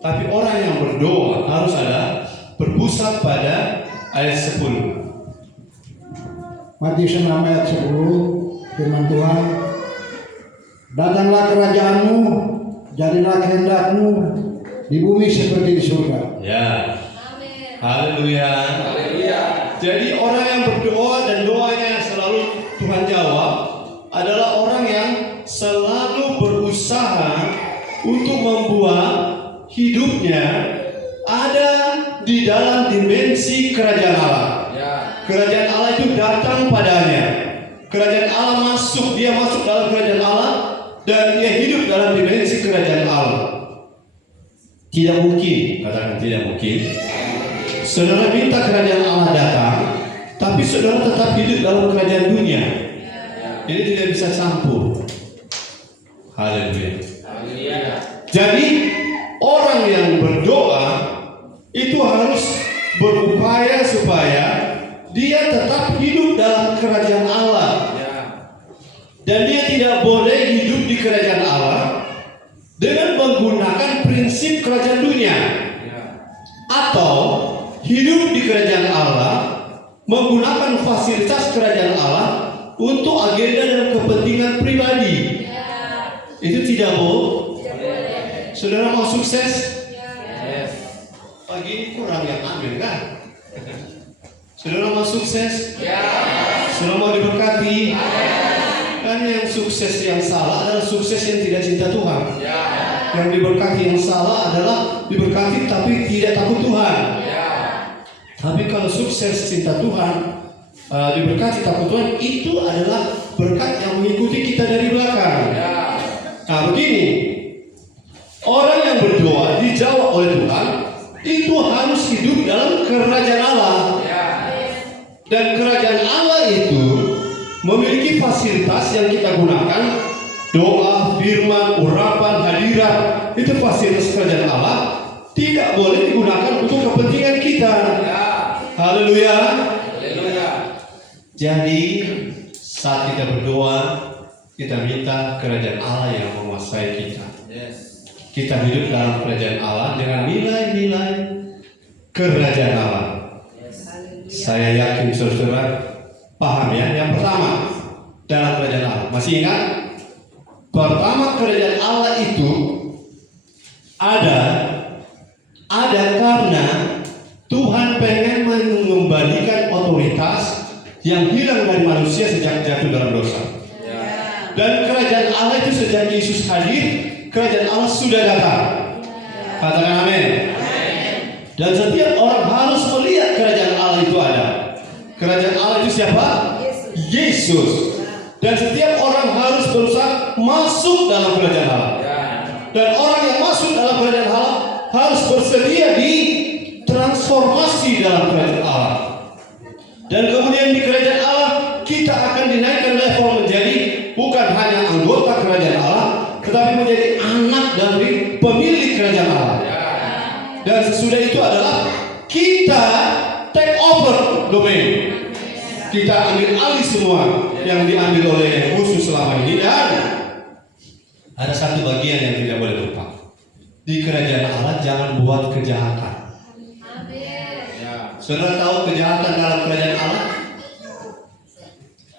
Tapi orang yang berdoa harus ada berpusat pada ayat 10. Matius 6 ayat 10, firman Tuhan, datanglah kerajaanmu, jadilah kehendakmu di bumi seperti di surga. Ya. Haleluya. Haleluya. Jadi orang yang berdoa dan doanya selalu Tuhan jawab adalah orang yang selalu berusaha untuk membuat hidupnya ada di dalam dimensi kerajaan Allah. Ya. Kerajaan Allah itu datang padanya. Kerajaan Allah masuk, dia masuk dalam kerajaan Allah dan dia hidup dalam dimensi kerajaan Allah. Tidak mungkin, katakan tidak mungkin. Saudara minta kerajaan Allah datang, tapi saudara tetap hidup dalam kerajaan dunia. Jadi tidak bisa campur. Haleluya. Haleluya. Jadi orang yang berdoa itu harus berupaya supaya dia tetap hidup dalam kerajaan Allah. Ya. Dan dia tidak boleh hidup di kerajaan Allah dengan menggunakan prinsip kerajaan dunia. Ya. Atau hidup di kerajaan Allah menggunakan fasilitas kerajaan Allah untuk agenda dan kepentingan pribadi. Itu tidak boleh. Saudara mau sukses? Yes. Pagi ini kurang yang amin kan? Saudara mau sukses? Ya. Saudara mau diberkati? Kan yang sukses yang salah adalah sukses yang tidak cinta Tuhan. Ya. Yang diberkati yang salah adalah diberkati tapi tidak takut Tuhan. Ya. Tapi kalau sukses cinta Tuhan, diberkati takut Tuhan, itu adalah berkat yang mengikuti kita dari belakang. Ya. Nah begini, orang yang berdoa dijawab oleh Tuhan, itu harus hidup dalam kerajaan Allah. Ya. Dan kerajaan Allah itu memiliki fasilitas yang kita gunakan, doa, firman, urapan, hadirat. Itu fasilitas kerajaan Allah, tidak boleh digunakan untuk kepentingan kita. Ya. Haleluya. Haleluya. Jadi saat kita berdoa, kita minta kerajaan Allah yang menguasai kita. Yes. Kita hidup dalam kerajaan Allah dengan nilai-nilai kerajaan Allah. Saya yakin saudara paham ya. Yang pertama dalam kerajaan Allah. Masih ingat? Pertama kerajaan Allah itu ada karena Tuhan pengen mengembalikan otoritas yang hilang dari manusia sejak jatuh dalam dosa. Ya. Dan kerajaan Allah itu sejak Yesus hadir, kerajaan Allah sudah datang. Katakan amin. Dan setiap orang harus melihat kerajaan Allah itu ada. Kerajaan Allah itu siapa? Yesus. Dan setiap orang harus berusaha masuk dalam kerajaan Allah. Ya. Dan orang yang masuk dalam kerajaan Allah harus bersedia di transformasi dalam kerajaan Allah. Dan kemudian di kerajaan Allah kita akan dinaikkan level menjadi bukan hanya anggota kerajaan Allah, tetapi menjadi anak dari pemilik kerajaan Allah. Ya. Dan sesudah itu adalah kita take over domain. Kita ambil alih semua yang diambil oleh musuh selama ini. Dan ada satu bagian yang tidak boleh lupa. Di kerajaan Allah jangan buat kejahatan. Saudara tahu kejahatan dalam kerajaan Allah?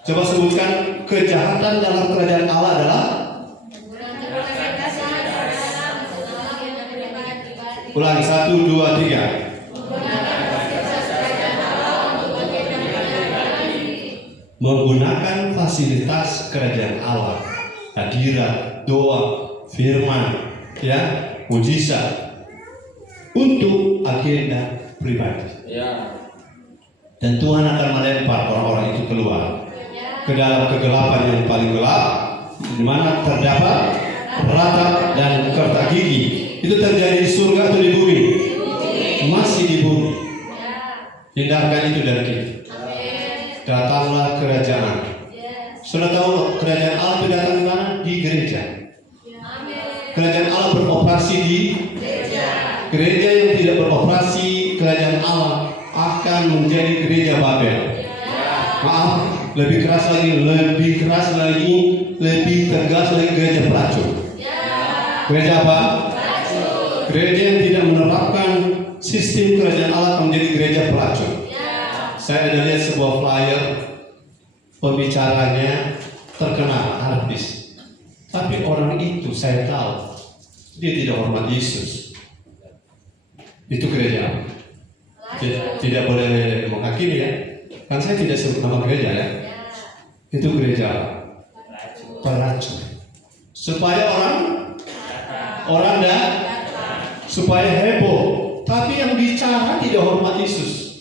Coba sebutkan kejahatan dalam kerajaan Allah adalah. Ulangi 1, 2, 3. Menggunakan fasilitas kerajaan Allah, hadirat, doa, firman, ya, mujizat untuk agenda pribadi. Dan Tuhan akan melempar orang-orang itu keluar ke dalam kegelapan yang paling gelap, di mana terdapat ratap dan kerta gigi. Itu terjadi di surga atau di bumi? Masih di bumi. Hindarkan itu dari kita. Datanglah kerajaan. Sudah tahu kerajaan Allah itu datang di mana? Di gereja. Kerajaan Allah beroperasi di gereja. Gereja yang tidak beroperasi kerajaan Allah akan menjadi gereja Babel. Maaf, lebih keras lagi, lebih tegas lagi, gereja pelacur. Gereja apa? Gereja yang tidak menerapkan sistem kerajaan Allah menjadi gereja pelacur. Saya ada lihat sebuah flyer, pembicaranya terkenal, artis. Tapi orang itu saya tahu dia tidak hormat Yesus. Itu gereja. Tidak boleh menghakimi ya. Kan saya tidak sebut nama gereja ya. Itu gereja pelacur. Supaya orang dan supaya heboh. Tapi yang bicara tidak hormat Yesus.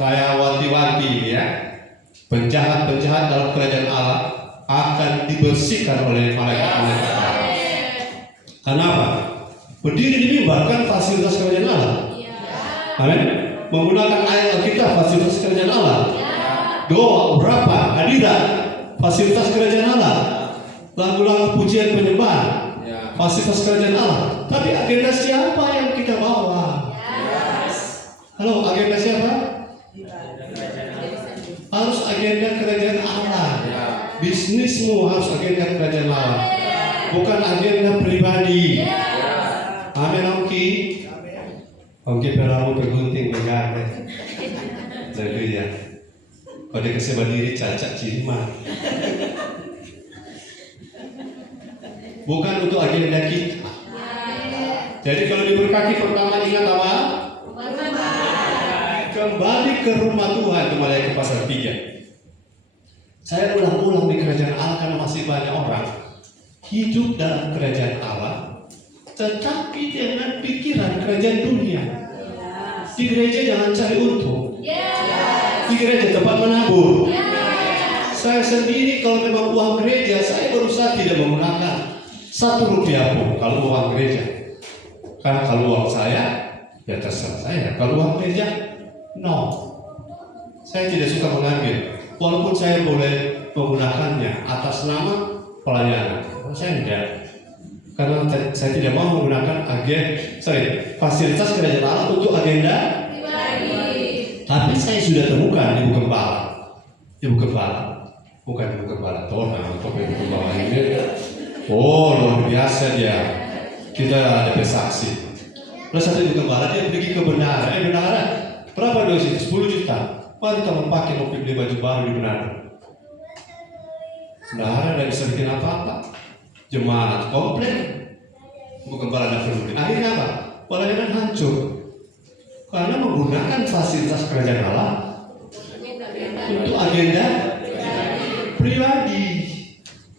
Saya wanti-wanti ya, penjahat-penjahat dalam kerajaan Allah akan dibersihkan oleh malaikat-malaikat Allah. Kenapa? Berdiri di mimbar kan fasilitas kerajaan Allah. Amin. Menggunakan ayat Alkitab fasilitas kerajaan Allah. Doa berapa? Hadirat fasilitas kerajaan Allah. Lagu-lagu pujian penyembahan fasilitas kerajaan Allah. Tapi agenda siapa yang kita bawa? Halo, agenda siapa? Harus agenda kerajaan Allah. Bisnismu harus agenda kerajaan Allah, bukan agenda pribadi. Amin. Oke, peramu bergunting negara. Jadi ya, pada kesebab diri cacat cima. Bukan untuk agenda kita. Jadi kalau diberkati pertama ingat apa? Kembali ke rumah Tuhan. Kembali ke pasal 3. Saya ulang-ulang di kerajaan Allah karena masih banyak orang hidup dalam kerajaan Allah, tetapi dengan pikiran kerajaan dunia. Di gereja jangan cari untung. Di gereja tempat menabur. Saya sendiri kalau memang uang gereja, saya berusaha tidak menggunakan 1 rupiah pun kalau uang gereja. Karena kalau uang saya, ya terserah saya. Kalau uang gereja, no. Saya tidak suka mengambil. Walaupun saya boleh menggunakannya atas nama pelayanan, saya tidak. Karena saya tidak mau menggunakan fasilitas kerajaan Allah untuk agenda pribadi. Tapi saya sudah temukan ibu gembala, bukan ibu gembala Tuhan, tapi ibu gembala ini. Oh, luar biasa dia. Kita ada bersaksi. Plus satu ibu gembala dia pergi ke bendahara. Bendahara, berapa dosis? 10 juta. Mari kita memakai mobil beli baju baru di Manado. Bendahara tidak bisa bikin apa-apa. Jemaat komplain. Bukan bala nafsu. Akhirnya apa? Pelayanan hancur. Karena menggunakan fasilitas kerajaan Allah untuk agenda pribadi.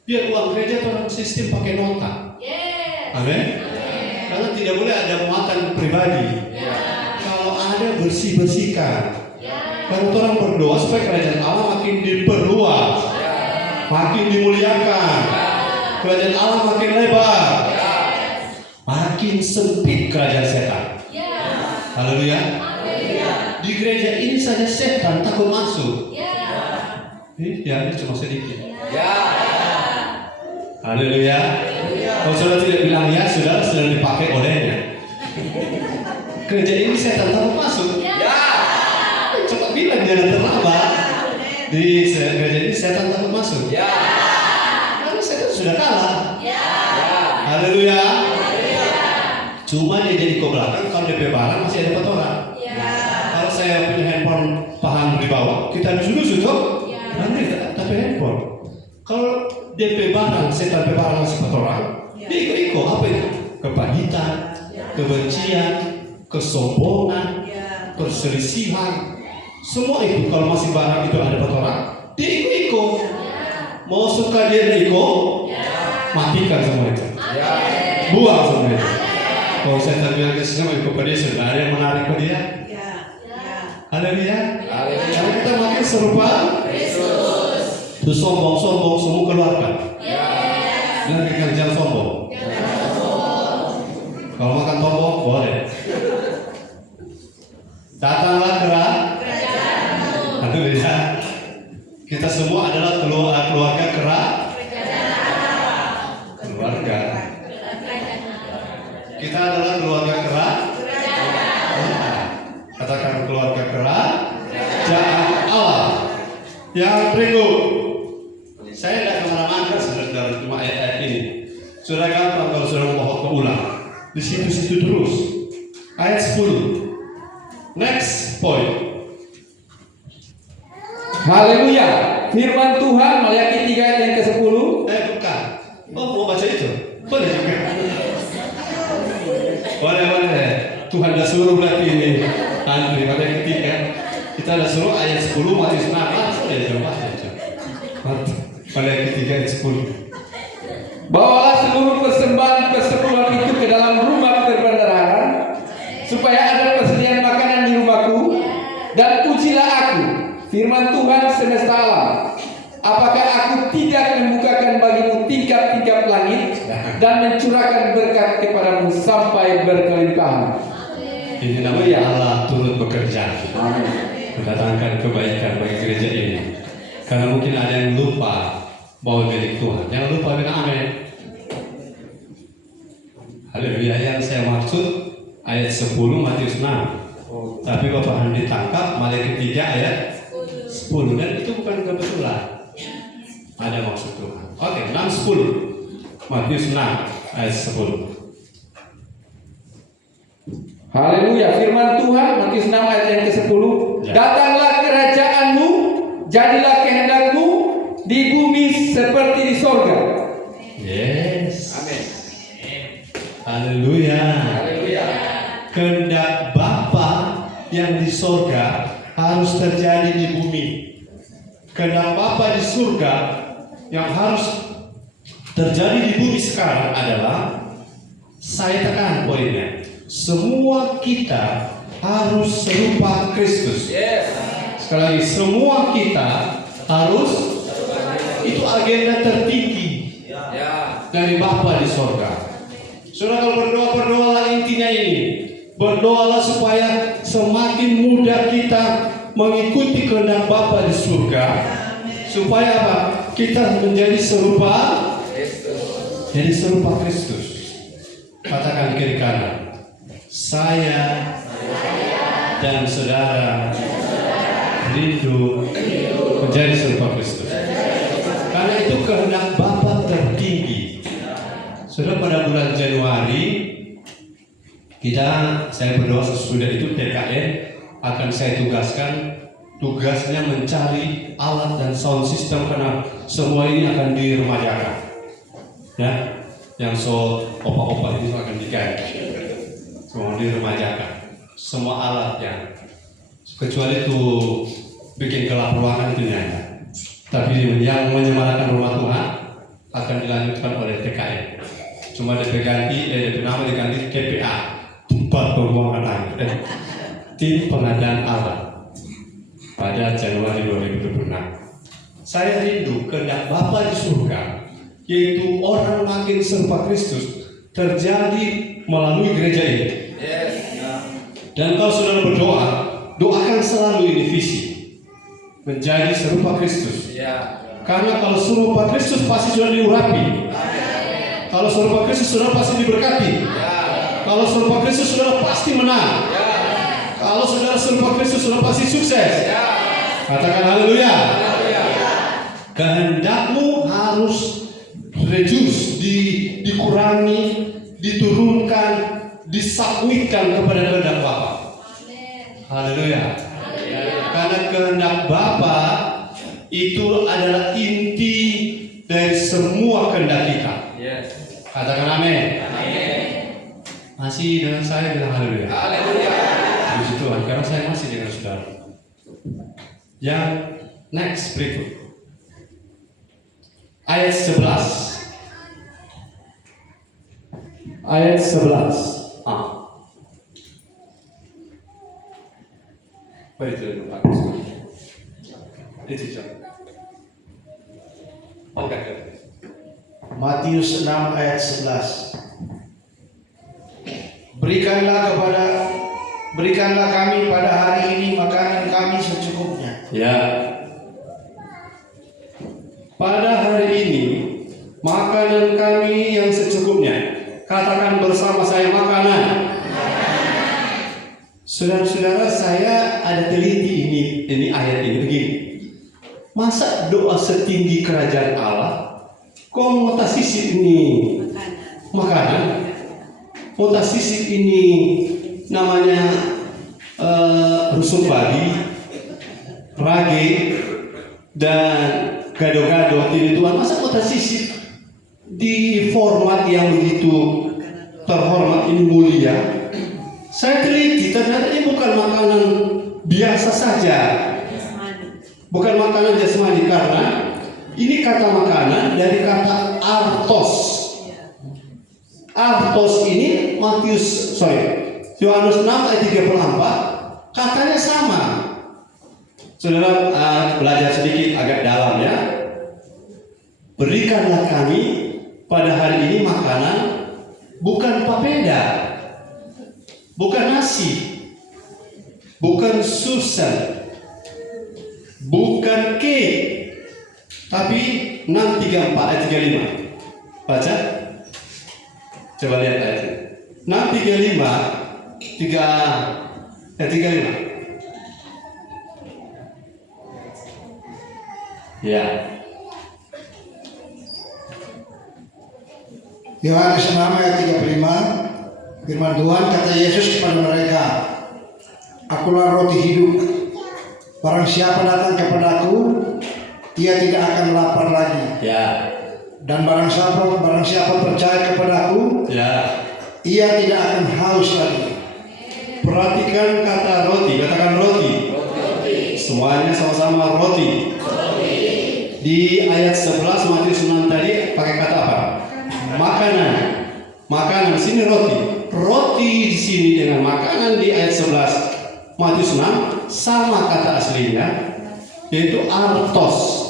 Biar uang gereja dalam sistem pakai nota. Amin. Karena tidak boleh ada muatan pribadi. Kalau ada bersih-bersihkan. Kalau orang berdoa supaya kerajaan Allah makin diperluas, makin dimuliakan, kerajaan Allah makin lebar, makin sempit kerajaan setan. Haleluya. Di gereja ini saja setan takut masuk. Ya, ini cuma sedikit. Haleluya. Kalau saudara tidak bilang ya, saudara sedang dipakai olehnya. gereja ini setan takut masuk. Ya. Coba bilang jangan terlambat. Di gereja ini setan takut masuk. Ya. Karena setan sudah kalah. Ya. Haleluya. Cuma dia jadi ke belakang, kalau DP barang masih ada 4 orang. Kalau saya punya handphone paham di bawah, kita duduk toh. Nanti tapi handphone. Kalau DP barang, setan DP barang masih 4 orang, dia ikut apa itu? Kepahitan, kebencian, kesombongan, perselisihan, semua itu kalau masih barang itu ada 4 orang, dia ikut. Mau suka dia ikut, matikan semua itu. Buang semua itu. Kalau saya bilang ke semua ikut dia, sudah ada yang menarik ke dia. Haleluya. Karena kita makin serupa Kristus. Itu sombong semua keluarkan. Jangan kerja sombong. Kalau makan tombol boleh. Datanglah kerajaan. Haleluya. Kita semua adalah keluarga keluarga. Kita adalah keluarga katakan keluarga kerajaan Allah. Yang berikut, saya tidak kemana-mana saudara cuma ayat-ayat ini. Sudah gampang kalau sudah mau keulang. Di situ terus. Ayat 10. Next point. Haleluya. Firman Tuhan Maliaki 3 ayat yang ke-10. Bukan. Mau baca itu? Boleh juga. Boleh. Tuhan dah suruh berarti ini. Andri pada yang ketiga. Kita dah suruh ayat 10 Matius 6. Boleh coba. Pada yang ketiga ayat 10. Bawalah seluruh persembahan persepuluhan itu ke dalam rumah perbendaharaan, supaya ada persediaan makanan di rumahku, dan ujilah aku, firman Tuhan semesta alam, apakah aku tidak membukakan bagimu tingkap-tingkap langit dan mencurahkan berkat kepadamu sampai berkelimpahan. Ini namanya Allah turut bekerja. Amin. Mendatangkan kebaikan bagi gereja ini. Karena mungkin ada yang lupa bahwa milik Tuhan. Jangan lupa dengan amin. Haleluya. Yang saya maksud ayat 10 Matius 6. Tapi Bapak Handi tangkap Maliaki 3 ayat 10. Dan itu bukan kebetulan. Ada maksud Tuhan. Oke, 6-10. Matius 6 ayat 10. Haleluya. Firman Tuhan Matius 6 ayat yang ke-10. Ya. Datanglah kerajaanmu, jadilah kehendakmu di bumi seperti di sorga. Yes. Amin. Haleluya. Haleluya. Kehendak Bapa yang di sorga harus terjadi di bumi. Kehendak Bapa di surga yang harus terjadi di bumi sekarang adalah, saya tekan poinnya, semua kita harus serupa Kristus. Yes. Sekali lagi, semua kita harus, itu agenda tertinggi Ya. dari Bapa di sorga. Saudara kalau berdoalah intinya ini. Berdoalah supaya semakin mudah kita mengikuti kehendak Bapa di surga. Supaya apa? Kita menjadi serupa Kristus. Katakan kiri kanan. Saya dan saudara rindu menjadi serupa Kristus. Karena itu kehendak Bapa tertinggi. Sudah pada bulan Januari saya berdoa sesudah itu TKN akan saya tugasnya mencari alat dan sound system, karena semua ini akan diremajakan. Ya, yang opa-opa ini akan diganti. Semua diremajakan. Semua alatnya. Kecuali itu bikin gelap ruangan itu nyanyi. Tapi yang menyemarakan rumah Tuhan akan dilanjutkan oleh TKN. Cuma DP nama diganti KPA, tempat pembuangan air, tim pengadaan alat pada Januari 2026. Saya rindu kehendak Bapa di surga, yaitu orang makin serupa Kristus, terjadi melalui gereja ini. Yes. Dan kalau saudara berdoa, doakan selalu ini visi menjadi serupa Kristus. Ya. Karena kalau serupa Kristus pasti sudah diurapi. Kalau serupa Kristus sudah pasti diberkati. Ya. Kalau serupa Kristus sudah pasti menang. Ya. Kalau saudara serupa Kristus, saudara pasti sukses. Katakan haleluya. Kehendakmu harus reduce, dikurangi, diturunkan, disubmitkan kepada kehendak Bapa. Haleluya. Karena kehendak Bapa itu adalah inti dari semua kehendak kita. Katakan amin. Masih dengan saya bilang haleluya. Puji Tuhan, karena saya masih dengan saudara. Yang next berikut. Ayat 11. Ayat 11. Baik, itu bagus. Itu saja. Oke. Matius 6 ayat 11. Berikanlah kami pada hari ini makanan kami secukupnya. Ya. Pada hari ini makanan kami yang secukupnya. Katakan bersama saya makanan. Saudara-saudara, saya ada teliti ini ayat ini begini. Masa doa setinggi kerajaan Allah kok mau sisip ini makanan? Mau sisip ini namanya rusuk babi, rage, dan gado-gado ini Tuhan. Masa mau sisip di format yang begitu terhormat ini mulia? Saya teliti, ternyata ini bukan makanan biasa saja. Bukan makanan jasmani, karena ini kata makanan dari kata artos. Artos ini Yohanes 6 ayat 34 katanya sama. Saudara belajar sedikit agak dalam ya. Berikanlah kami pada hari ini makanan, bukan papeda, bukan nasi, bukan susan, bukan cake, tapi 634 ayat 35. Baca. Coba lihat ayatnya. 635 35. Ya. Yohanes 6 ayat 35. Firman Tuhan, kata Yesus kepada mereka, Akulah roti hidup. Barang siapa datang kepadaku, ia tidak akan lapar lagi. Ya. Dan barang siapa percaya kepadaku, Ya. ia tidak akan haus lagi. Perhatikan kata roti, katakan roti. Semuanya sama-sama roti. Di ayat 11 Matius 6 tadi pakai kata apa? Makanan. Makanan, sini roti. Roti di sini dengan makanan di ayat 11 Matius 6 sama kata aslinya, yaitu artos.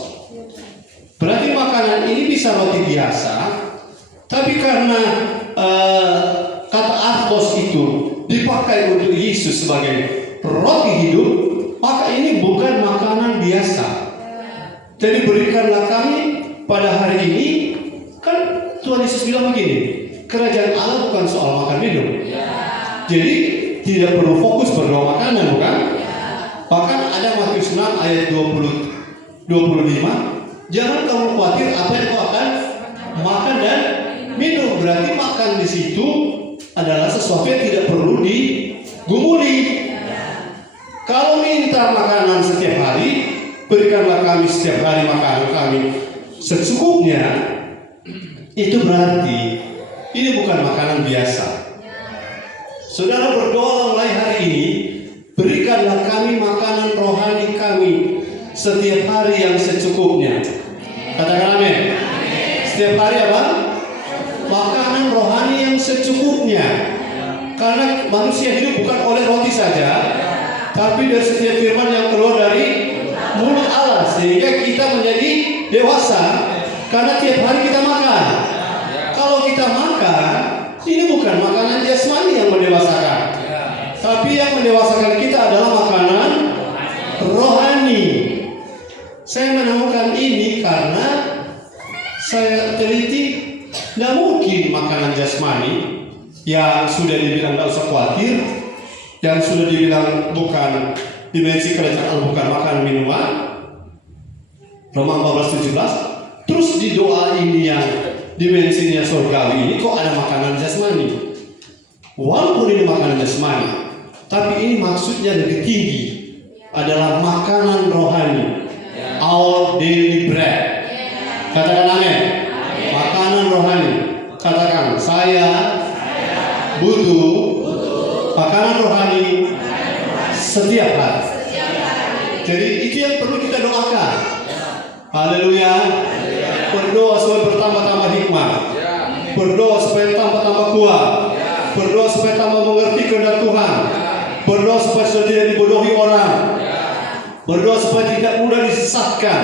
Berarti makanan ini bisa roti biasa, tapi karena kata artos itu dipakai untuk Yesus sebagai roti hidup, maka ini bukan makanan biasa. Jadi berikanlah kami pada hari ini, kan Tuhan Yesus bilang begini, kerajaan Allah bukan soal makan minum. Jadi tidak perlu fokus berdoa makanan, bukan? Bahkan ada Matius 6 ayat 25, jangan kamu khawatir apa yang kau akan makan dan minum. Berarti makan di situ adalah sesuatu yang tidak perlu digumuli. Kalau minta makanan setiap hari, berikanlah kami setiap hari makanan kami secukupnya, itu berarti ini bukan makanan biasa. Saudara berdoa mulai hari ini, berikanlah kami makanan rohani kami setiap hari yang secukupnya. Katakan amin. Setiap hari apa? Makanan rohani yang secukupnya. Karena manusia hidup bukan oleh roti saja, tapi dari setiap firman yang keluar dari mulut Allah, sehingga kita menjadi dewasa karena tiap hari kita makan. Kalau kita makan, ini bukan makanan jasmani yang mendewasakan, tapi yang mendewasakan kita adalah makanan rohani. Saya menemukan ini karena saya teliti, tidak mungkin makanan jasmani yang sudah dibilang tidak usah khawatir, yang sudah dibilang bukan dimensi kerajaan Allah, bukan makanan minuman, Roma 14:17. Terus di doa ini yang dimensinya surgawi ini kok ada makanan jasmani. Walaupun ini makanan jasmani, tapi ini maksudnya lebih tinggi, adalah makanan rohani. Our daily bread. Katakan amin. Makanan rohani. Katakan, saya butuh makanan rohani setiap hari. Jadi itu yang perlu kita doakan. Haleluya. Berdoa supaya bertambah-tambah hikmah. Berdoa supaya tambah-tambah kuat. Berdoa supaya tambah mengerti kehendak Tuhan. Berdoa supaya sudah tidak dibodohi orang. Berdoa supaya tidak mudah disesatkan.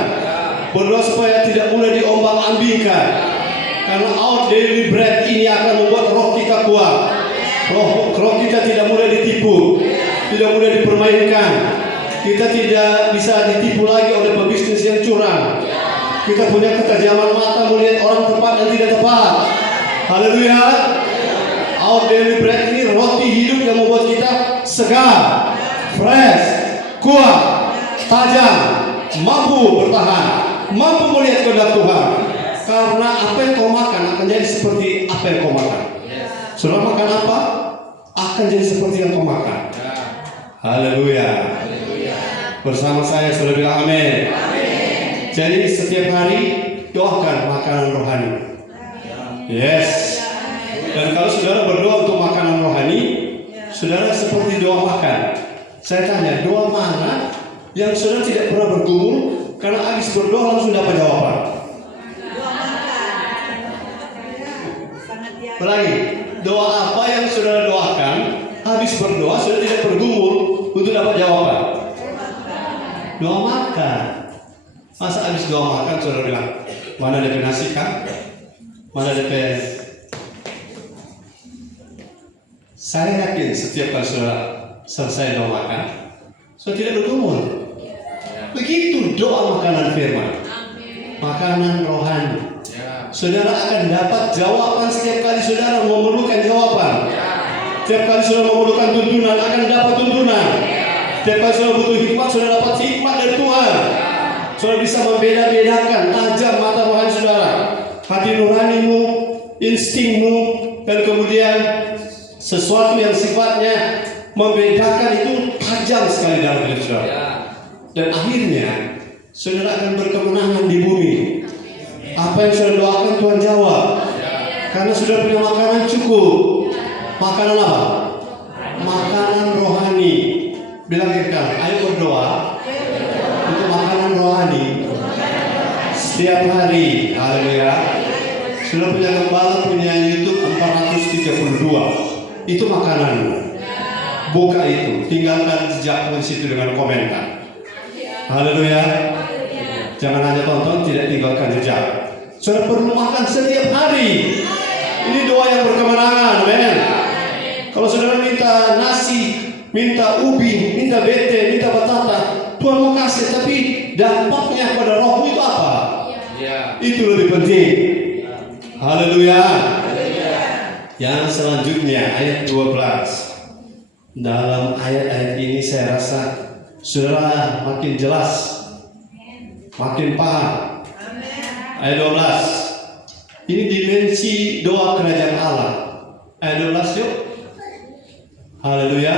Berdoa supaya tidak mudah diombang-ambingkan. Karena our daily bread ini akan membuat roh kita kuat. Roh kita tidak mudah ditipu, tidak mudah dipermainkan. Kita tidak bisa ditipu lagi oleh pebisnis yang curang. Kita punya ketajaman mata melihat orang tepat dan tidak tepat. Haleluya. Our daily bread ini roti hidup yang membuat kita segar, fresh, kuat, tajam, mampu bertahan, mampu melihat kehendak Tuhan. Karena apa yang kau makan akan jadi seperti apa yang kau makan. Saudara makan apa? Akan jadi seperti yang kau makan. Haleluya. Bersama saya sudah bilang amin. Jadi setiap hari doakan makanan rohani. Yes. Dan kalau saudara berdoa untuk makanan rohani, saudara seperti doa makan. Saya tanya, doa mana yang saudara tidak pernah bergumul karena habis berdoa langsung dapat jawaban? Apalagi, doa apa yang saudara doakan habis berdoa saudara tidak bergumul untuk dapat jawaban? Doa makan. Masa habis doa makan saudara bilang, mana DP nasi kan? Mana DP? Saya yakin setiap kali saudara selesai doa makan, saudara tidak bergumul. Begitu doa makanan firman, makanan rohani. Saudara akan dapat jawaban setiap kali saudara memerlukan jawaban. Setiap kali saudara memerlukan tuntunan, akan dapat tuntunan. Setiap kali saudara butuh hikmat, saudara dapat hikmat dari Tuhan. Saudara bisa membeda-bedakan tajam mata rohani saudara, hati nuranimu, instingmu, dan kemudian sesuatu yang sifatnya membedakan itu tajam sekali dalam hidup saudara. Dan akhirnya saudara akan berkemenangan di bumi. Apa yang saudara doakan Tuhan jawab. Karena saudara punya makanan cukup. Makanan apa? Makanan rohani. Bilang kita, ayo berdoa untuk makanan rohani setiap hari. Haleluya. Sudah punya gembala, punya YouTube 432. Itu makanan. Buka itu, tinggalkan jejakmu di situ dengan komentar. Haleluya. Jangan hanya tonton, tidak tinggalkan jejak. Saudara perlu makan setiap hari. Ini doa yang berkemenangan, amen. Kalau saudara minta nasi, minta ubi, minta bete, minta batata, Tuhan mau kasih, tapi dampaknya pada rohmu itu apa? Itu lebih penting. Haleluya. Yang selanjutnya ayat 12. Dalam ayat-ayat ini saya rasa saudara makin jelas, makin paham. Ayat 12. Ini dimensi doa kerajaan Allah. Ayat 12 yuk. Haleluya.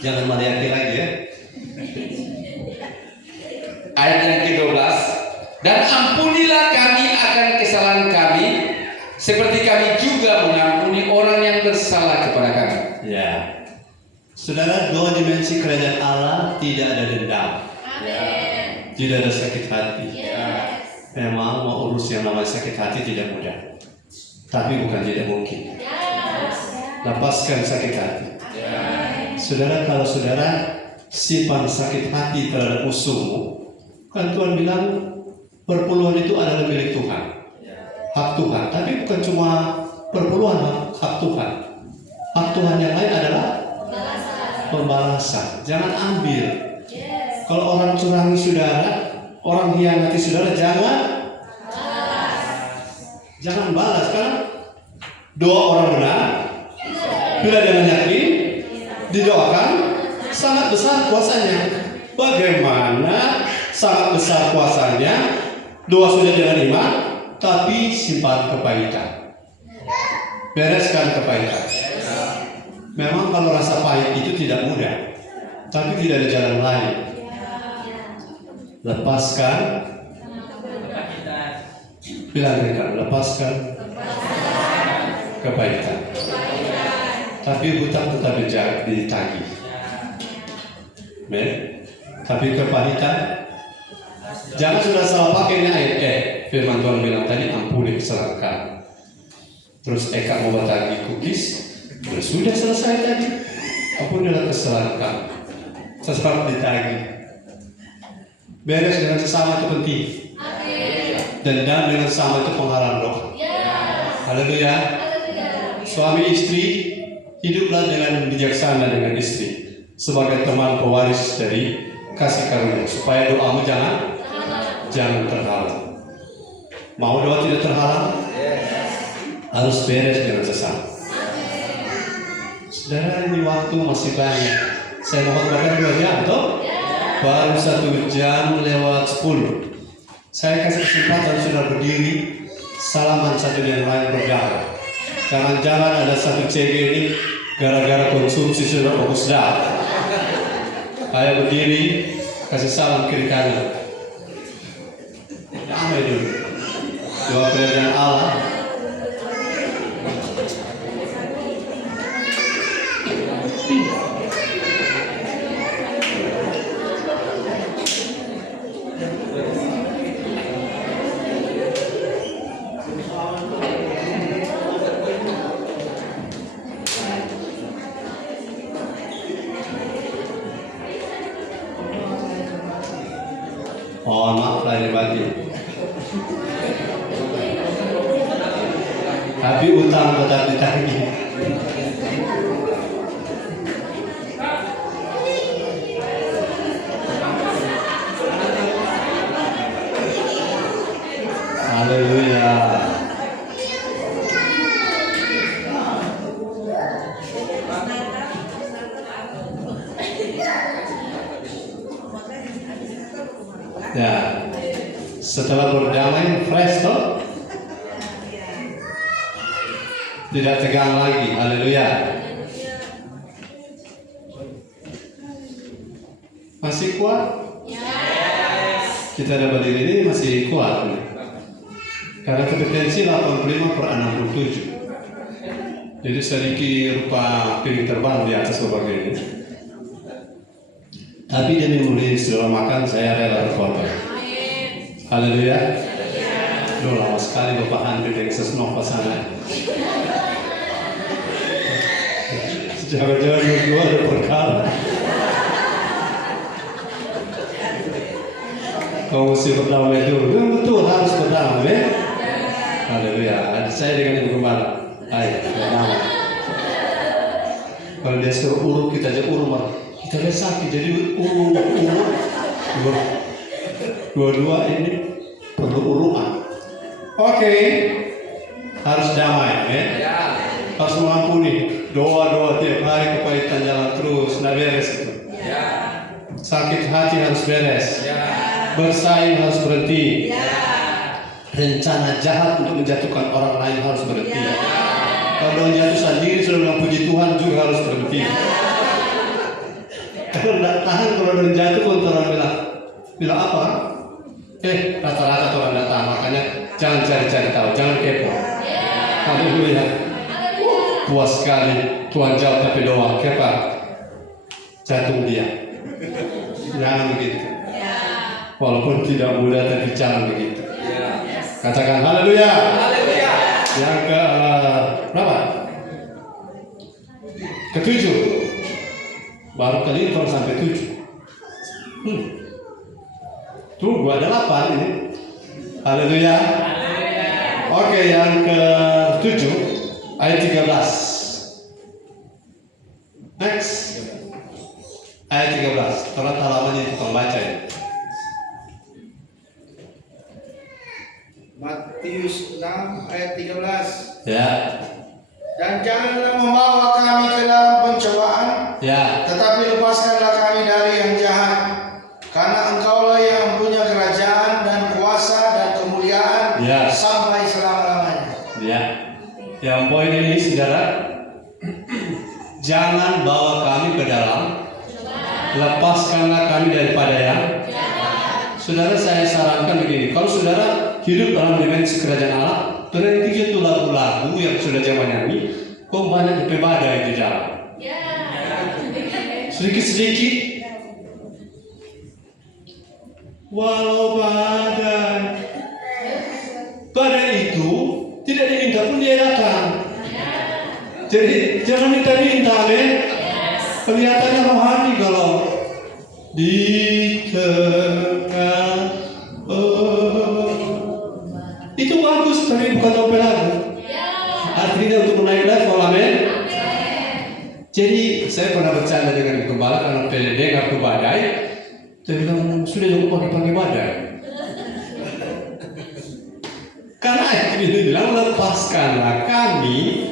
Jangan mariaki lagi ya. Ayat yang ke-12. Dan ampunilah kami akan kesalahan kami, seperti kami juga mengampuni orang yang bersalah kepada kami. Ya. Saudara, doa dimensi kerajaan Allah tidak ada dendam. Tidak ada sakit hati. Memang mau urus yang namanya sakit hati tidak mudah. Tapi bukan tidak mungkin. Lepaskan sakit hati. Saudara, kalau saudara simpan sakit hati terhadap musuhmu, kan Tuhan bilang perpuluhan itu adalah milik Tuhan, hak Tuhan. Tapi bukan cuma perpuluhan hak Tuhan. Hak Tuhan yang lain adalah pembalasan. Jangan ambil. Kalau orang curangi saudara, orang hianati saudara, jangan balas. Karena Doa orang benar bila dengan yakin didoakan sangat besar kuasanya. Bagaimana sangat besar kuasanya? Doa sudah dengan iman, tapi simpan kepahitan. Bereskan kepahitan. Memang kalau rasa pahit itu tidak mudah, tapi tidak ada jalan lain. Lepaskan. Bilang mereka, lepaskan kepahitan. Tapi hutang tetap ditagih. Tapi kepahitan, jangan sudah salah pakai ayat. Firman Tuhan bilang tadi, ampuni kesalahan. Terus Eka mau bertagih cookies, sudah selesai tadi. Ampunilah kesalahan. Sesama ditagih. Beres dengan sesama itu penting. Dendam dengan sesama itu penghalang doa. Haleluya. Suami istri hiduplah dengan bijaksana dengan istri sebagai teman pewaris dari kasih karunia, supaya doamu jangan terhalang. Mau doa tidak terhalang? Harus beres dengan sesama. Saudara, ini waktu masih banyak. Saya mohon bahkan 2 jam, toh? Baru 1 jam lewat 10. Saya kasih kesempatan sudah berdiri, salaman satu yang lain berdamai. Jangan-jangan ada satu CG ini gara-gara konsumsi sudah fokus dah. Ayo berdiri, kasih salam kiri kanan. Damai dulu. Doa kerajaan Allah. Oh, maaf lahir batin. Tapi utang tetap ditagih. Haleluya. Ya, setelah berdamai, fresh toh, tidak tegang lagi. Haleluya. Masih kuat? Kita ada berdiri ini masih kuat. Karena kompetensi 85/67. Jadi sedikit rupa piring terbang di atas lubang ini. Tapi demi mulai sudah makan, saya rela berkorban. Haleluya. Duh, lama sekali Bapak Andri dari Sesnova sana. Jangan-jangan berdua ada perkara. Kau mesti berdamai dulu. Betul, harus berdamai. Haleluya. Saya dengan Ibu Gembala. Ayo, berdamai. Kalau dia suruh urut, kita aja urut. Kita lihat sakit, jadi urut. Dua-dua ini perlu urutan. Oke. Harus damai, ya. Harus mengampuni. Doa-doa tiap hari kepahitan jalan terus, nggak beres itu. Sakit hati harus beres. Bersaing harus berhenti. Rencana jahat untuk menjatuhkan orang lain harus berhenti. Kalau jatuh sendiri sudah bilang puji Tuhan juga harus berhenti. Kalau tidak tahan, kalau udah jatuh pun orang bilang apa? Rata-rata orang tidak tahan, makanya jangan cari-cari tahu, jangan kepo. Haleluya. Puas sekali Tuhan jawab tapi doa kepa jatuh dia. Jangan begitu. Walaupun tidak mudah tapi jangan begitu. Katakan haleluya. Yang ke berapa? Ke-7. Baru kali ini sampai 7. Tuh gua ada 8 ini. Haleluya. Oke, yang ke-7 ayat 13. Next. Ayat 13. Turut halamannya itu pembaca ya. Matius 6 ayat 13. Ya. Dan janganlah membawa kami ke dalam pencobaan, Ya. tetapi lepaskanlah kami dari yang jahat. Karena Engkaulah yang punya kerajaan dan kuasa dan kemuliaan Ya. sampai selama-lamanya. Ya. Yang poin ini saudara, jangan bawa kami ke dalam, lepaskanlah kami daripada yang. Saudara, saya sarankan begini, kalau saudara hidup dalam dimensi kerajaan Allah, berhenti itu lagu-lagu yang sudah zaman nyanyi, kok banyak DP badai di jalan. Sedikit-sedikit, walau badai itu tidak diminta pun dia datang. Jadi jangan minta-minta, men. Kelihatannya rohani kalau di tengah itu bagus, tapi bukan topel lagu. Artinya untuk menaik level, amin. Jadi saya pernah bercanda dengan gembala karena dengar ke badai. Saya bilang sudah cukup pakai badai. Karena ini bilang lepaskanlah kami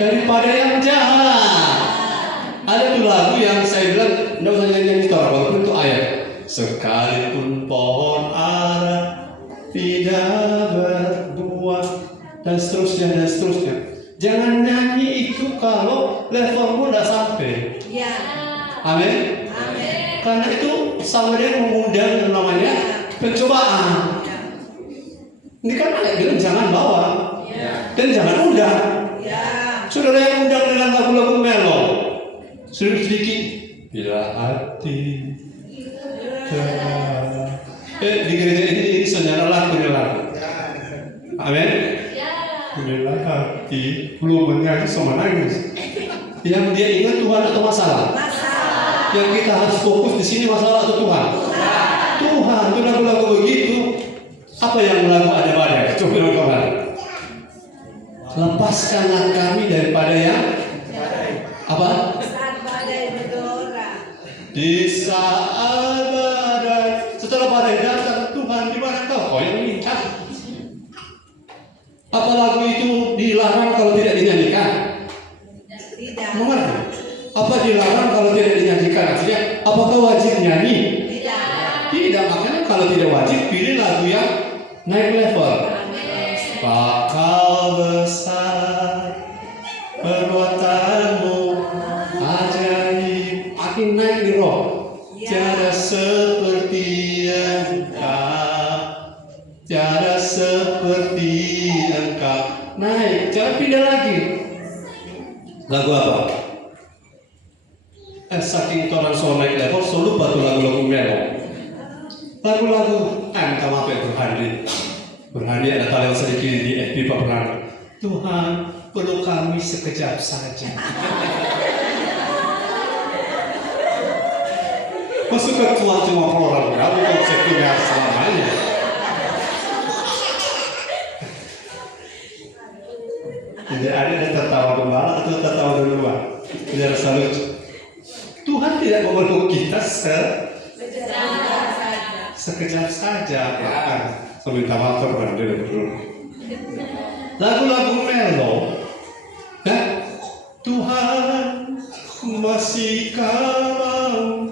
daripada yang jahat. Ada tuh lagu yang saya bilang tidak usah nyanyi orang, walaupun itu ayat. Sekalipun pohon ara tidak berbuah dan seterusnya. Jangan nyanyi itu kalau levelmu tidak sampai. Amin. Karena itu sama dia mengundang yang namanya pencobaan. Ini kan ayat bilang jangan bawa dan jangan undang. Saudara yang undang dengan lagu-lagu melo, sedikit bila hati di gereja ini saudara lagu. Amin. Bila hati belum menyanyi sama nangis. Yang dia ingat Tuhan atau masalah? Yang kita harus fokus di sini masalah atau Tuhan? Tuhan. Itu lagu-lagu begitu. Apa yang lagu ada badai? Coba kawan. Lepaskanlah kami daripada yang apa? Di saat badai. Setelah badai datang, Tuhan di mana kau? Kau yang minta. Apa lagu itu dilarang kalau tidak dinyanyikan? Tidak. Mengerti? Apa dilarang kalau tidak dinyanyikan? Artinya, apakah wajib nyanyi? Tidak. Makanya kalau tidak wajib, pilih lagu yang naik level. Bakal besar perbuatanmu ajaib, makin naik di roh. Tiada seperti Engkau, tiada seperti Engkau. Naik, jangan pindah lagi. Lagu apa? Saking orang soal naik level, selalu lupa tuh lagu-lagu melo. Lagu-lagu entah apa itu Berhani ada talent sedikit di FB Pak Berhani. Tuhan, peluk kami sekejap saja. Masuk ke Tuhan cuma orang kamu konsepnya selamanya. Tidak ada yang tertawa gembala atau tertawa duluan. Tidak rasa lucu. Tuhan tidak memeluk kita sekejap saja. Bahkan meminta maaf kepada diri dulu. Lagu-lagu melo, ya? Tuhan masihkah mau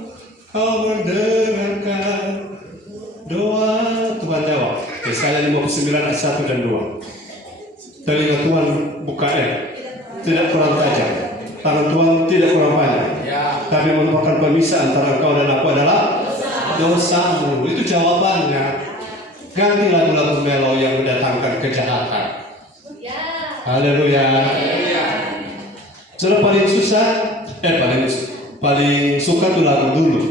kau mendengarkan doa? Tuhan jawab. Yesaya 59 ayat 1 dan 2. Telinga Tuhan buka tidak kurang tajam, tangan Tuhan tidak kurang banyak, tapi merupakan pemisah antara engkau dan aku adalah dosamu. Itu jawabannya. Ganti lagu-lagu melo yang mendatangkan kejahatan. Haleluya. Saudara paling susah, paling suka tuh lagu dulu.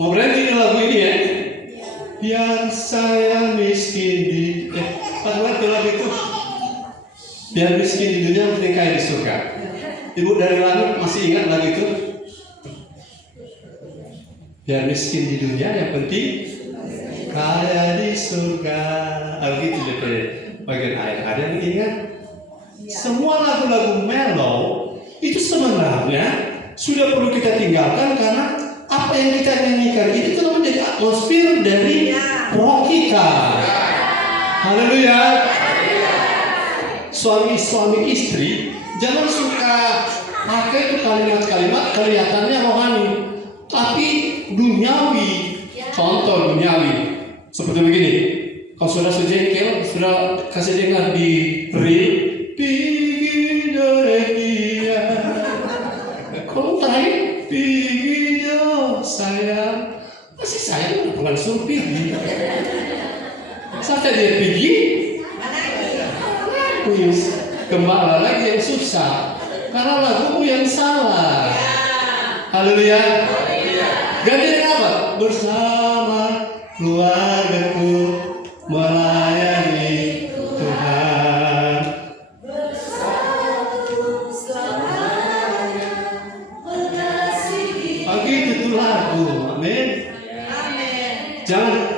Mau berhenti di lagu ini ya? Biar saya miskin di lagu itu. Biar miskin di dunia penting kaya di surga. Ibu dari langit masih ingat lagu itu? Biar miskin di dunia yang penting kaya di surga. Begitu deh bagian akhir. Ada yang ingat? Semua lagu-lagu melo itu sebenarnya sudah perlu kita tinggalkan karena apa yang kita nyanyikan itu telah menjadi atmosfer dari roh kita. Haleluya. Suami istri Jangan suka pakai itu kalimat-kalimat kelihatannya rohani, tapi duniawi. Contoh duniawi seperti begini. Kalau sudah sejengkel, sudah kasih dengar di reel, pigi dia. Kalau terakhir, pigi sayang, masih sayang bukan suruh pigi. Sampai dia pigi, kuis kembali lagi yang susah, karena lagumu yang salah. Haleluya. Ganti dengan apa? Bersama keluargaku melayani Tuhan. Pagi itu lagu, amin. Jangan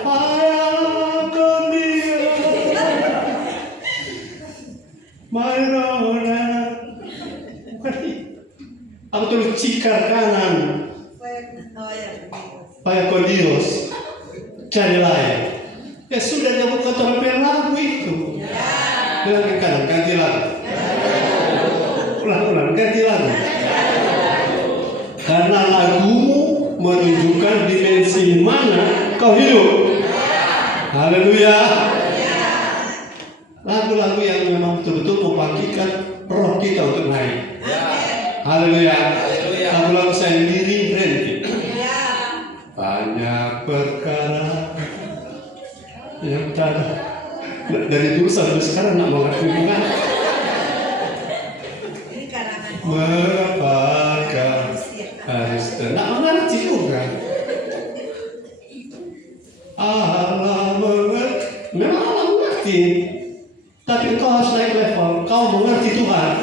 apa tuh cikar kanan Paya Kodios cari lain. Ya sudah kamu keterampilan lagu itu. Dengan kanan ganti lagu. Ulang ganti lagu. Karena lagumu menunjukkan dimensi mana kau hidup. Haleluya. Lagu-lagu yang memang betul-betul membangkitkan roh kita untuk naik. Haleluya. Lagu-lagu saya sendiri berhenti. Banyak perkara yang tak dari dulu sampai sekarang nak mengerti bunga. Merapatkan harus nak mengerti juga. Allah mengerti, memang Allah mengerti. Tapi kau harus naik level, kau mengerti Tuhan.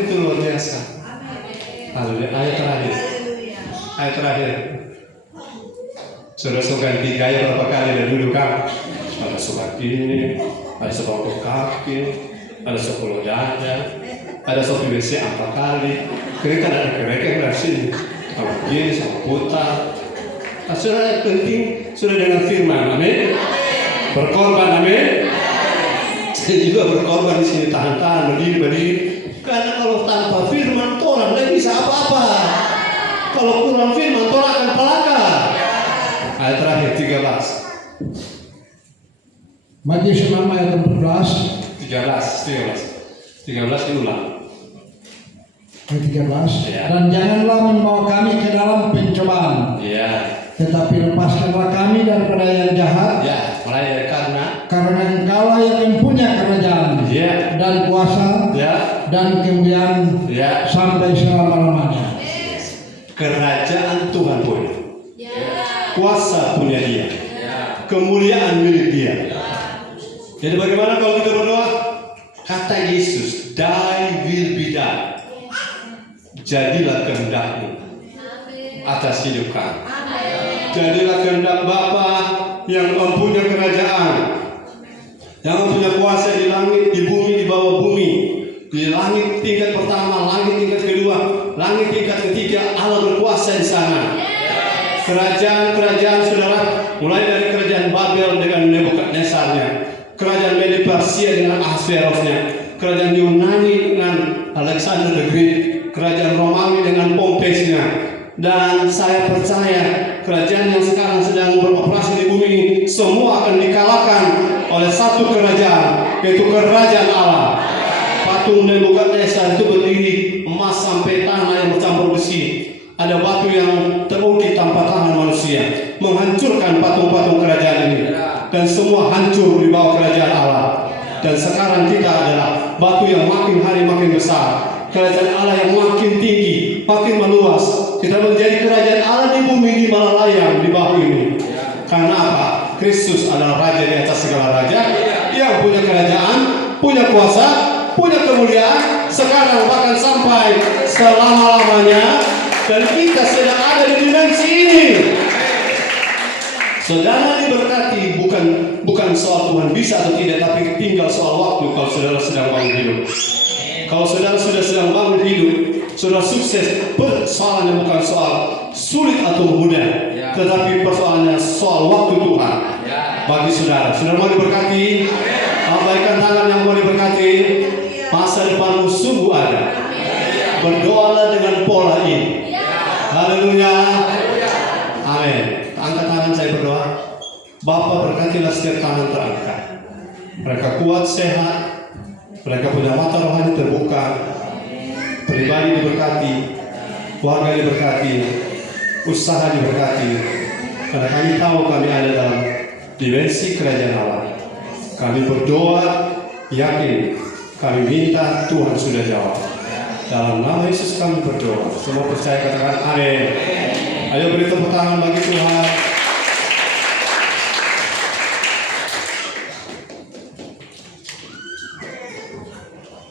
Itu luar biasa. Haleluya. Ayat terakhir. Sudah ganti gaya berapa kali dan duduk kan? Ada seperti ini, ada sepuluh kaki, ada 10 dada, ada 10 WC 4 kali. Kira kan ada kerek dari sini, sama begini, sama putar. Nah, sudah yang penting sudah dengan firman, amin. Berkorban, amin. Saya juga berkorban di sini, tahan-tahan, berdiri. Karena kalau tanpa firman, orang tidak bisa apa-apa. Kalau kurang firman, orang akan pelaka. Ayat terakhir 13. Matius 6 ayat 14. 13 diulang. Ayat 13. Ya. Dan janganlah membawa kami ke dalam pencobaan. Ya. Tetapi lepaskanlah kami daripada yang jahat. Ya, mulai dari Karena Engkaulah yang mempunyai kerajaan. Ya. Dan kuasa. Ya. Dan kemuliaan. Ya. Sampai selama-lamanya. Kerajaan Tuhan punya. Kuasa punya Dia. Kemuliaan milik Dia. Jadi bagaimana kalau kita berdoa? Kata Yesus, "Thy will be done." Jadilah kehendak-Mu atas hidup kami. Jadilah kehendak Bapa yang mempunyai kerajaan, yang mempunyai kuasa di langit, di bumi, di bawah bumi. Di langit tingkat pertama, langit tingkat kedua, langit tingkat ketiga, Allah berkuasa di sana. Kerajaan-kerajaan saudara, mulai dari kerajaan Babel dengan Nebukadnezarnya, kerajaan Medi Persia dengan Ahasverosnya, kerajaan Yunani dengan Alexander the Great, kerajaan Romawi dengan Pompeiusnya, dan saya percaya kerajaan yang sekarang sedang beroperasi di bumi ini semua akan dikalahkan oleh satu kerajaan, yaitu kerajaan Allah. Patung Nebukadnezar itu berdiri emas sampai tanah yang bercampur besi. Ada batu yang terukir tanpa tangan manusia, menghancurkan patung-patung kerajaan ini, dan semua hancur di bawah kerajaan Allah. Dan sekarang kita adalah batu yang makin hari makin besar, kerajaan Allah yang makin tinggi, makin meluas. Kita menjadi kerajaan Allah di bumi, di Malalayang, di bawah ini. Karena apa? Kristus adalah Raja di atas segala raja, yang punya kerajaan, punya kuasa, punya kemuliaan, sekarang bahkan sampai selama-lamanya. Dan kita sedang ada di dimensi ini. Saudara diberkati bukan soal Tuhan bisa atau tidak, tapi tinggal soal waktu kalau saudara sedang bangun hidup. Kalau saudara sudah sedang bangun hidup, saudara sukses, persoalannya bukan soal sulit atau mudah, tetapi persoalannya soal waktu Tuhan bagi saudara. Saudara mau diberkati? Lambaikan tangan yang mau diberkati. Masa Masa depanmu sungguh ada. Berdoalah dengan pola ini. Haleluya. Amin. Angkat tangan, saya berdoa. Bapa, berkatilah setiap tangan terangkat. Mereka kuat, sehat. Mereka punya mata rohani terbuka. Pribadi diberkati, keluarga diberkati, usaha diberkati. Karena kami tahu kami ada dalam dimensi kerajaan Allah. Kami berdoa, yakin, kami minta, Tuhan sudah jawab. Dalam nama Yesus kami berdoa. Semua percaya katakan amin. Ayo beri tepuk tangan bagi Tuhan.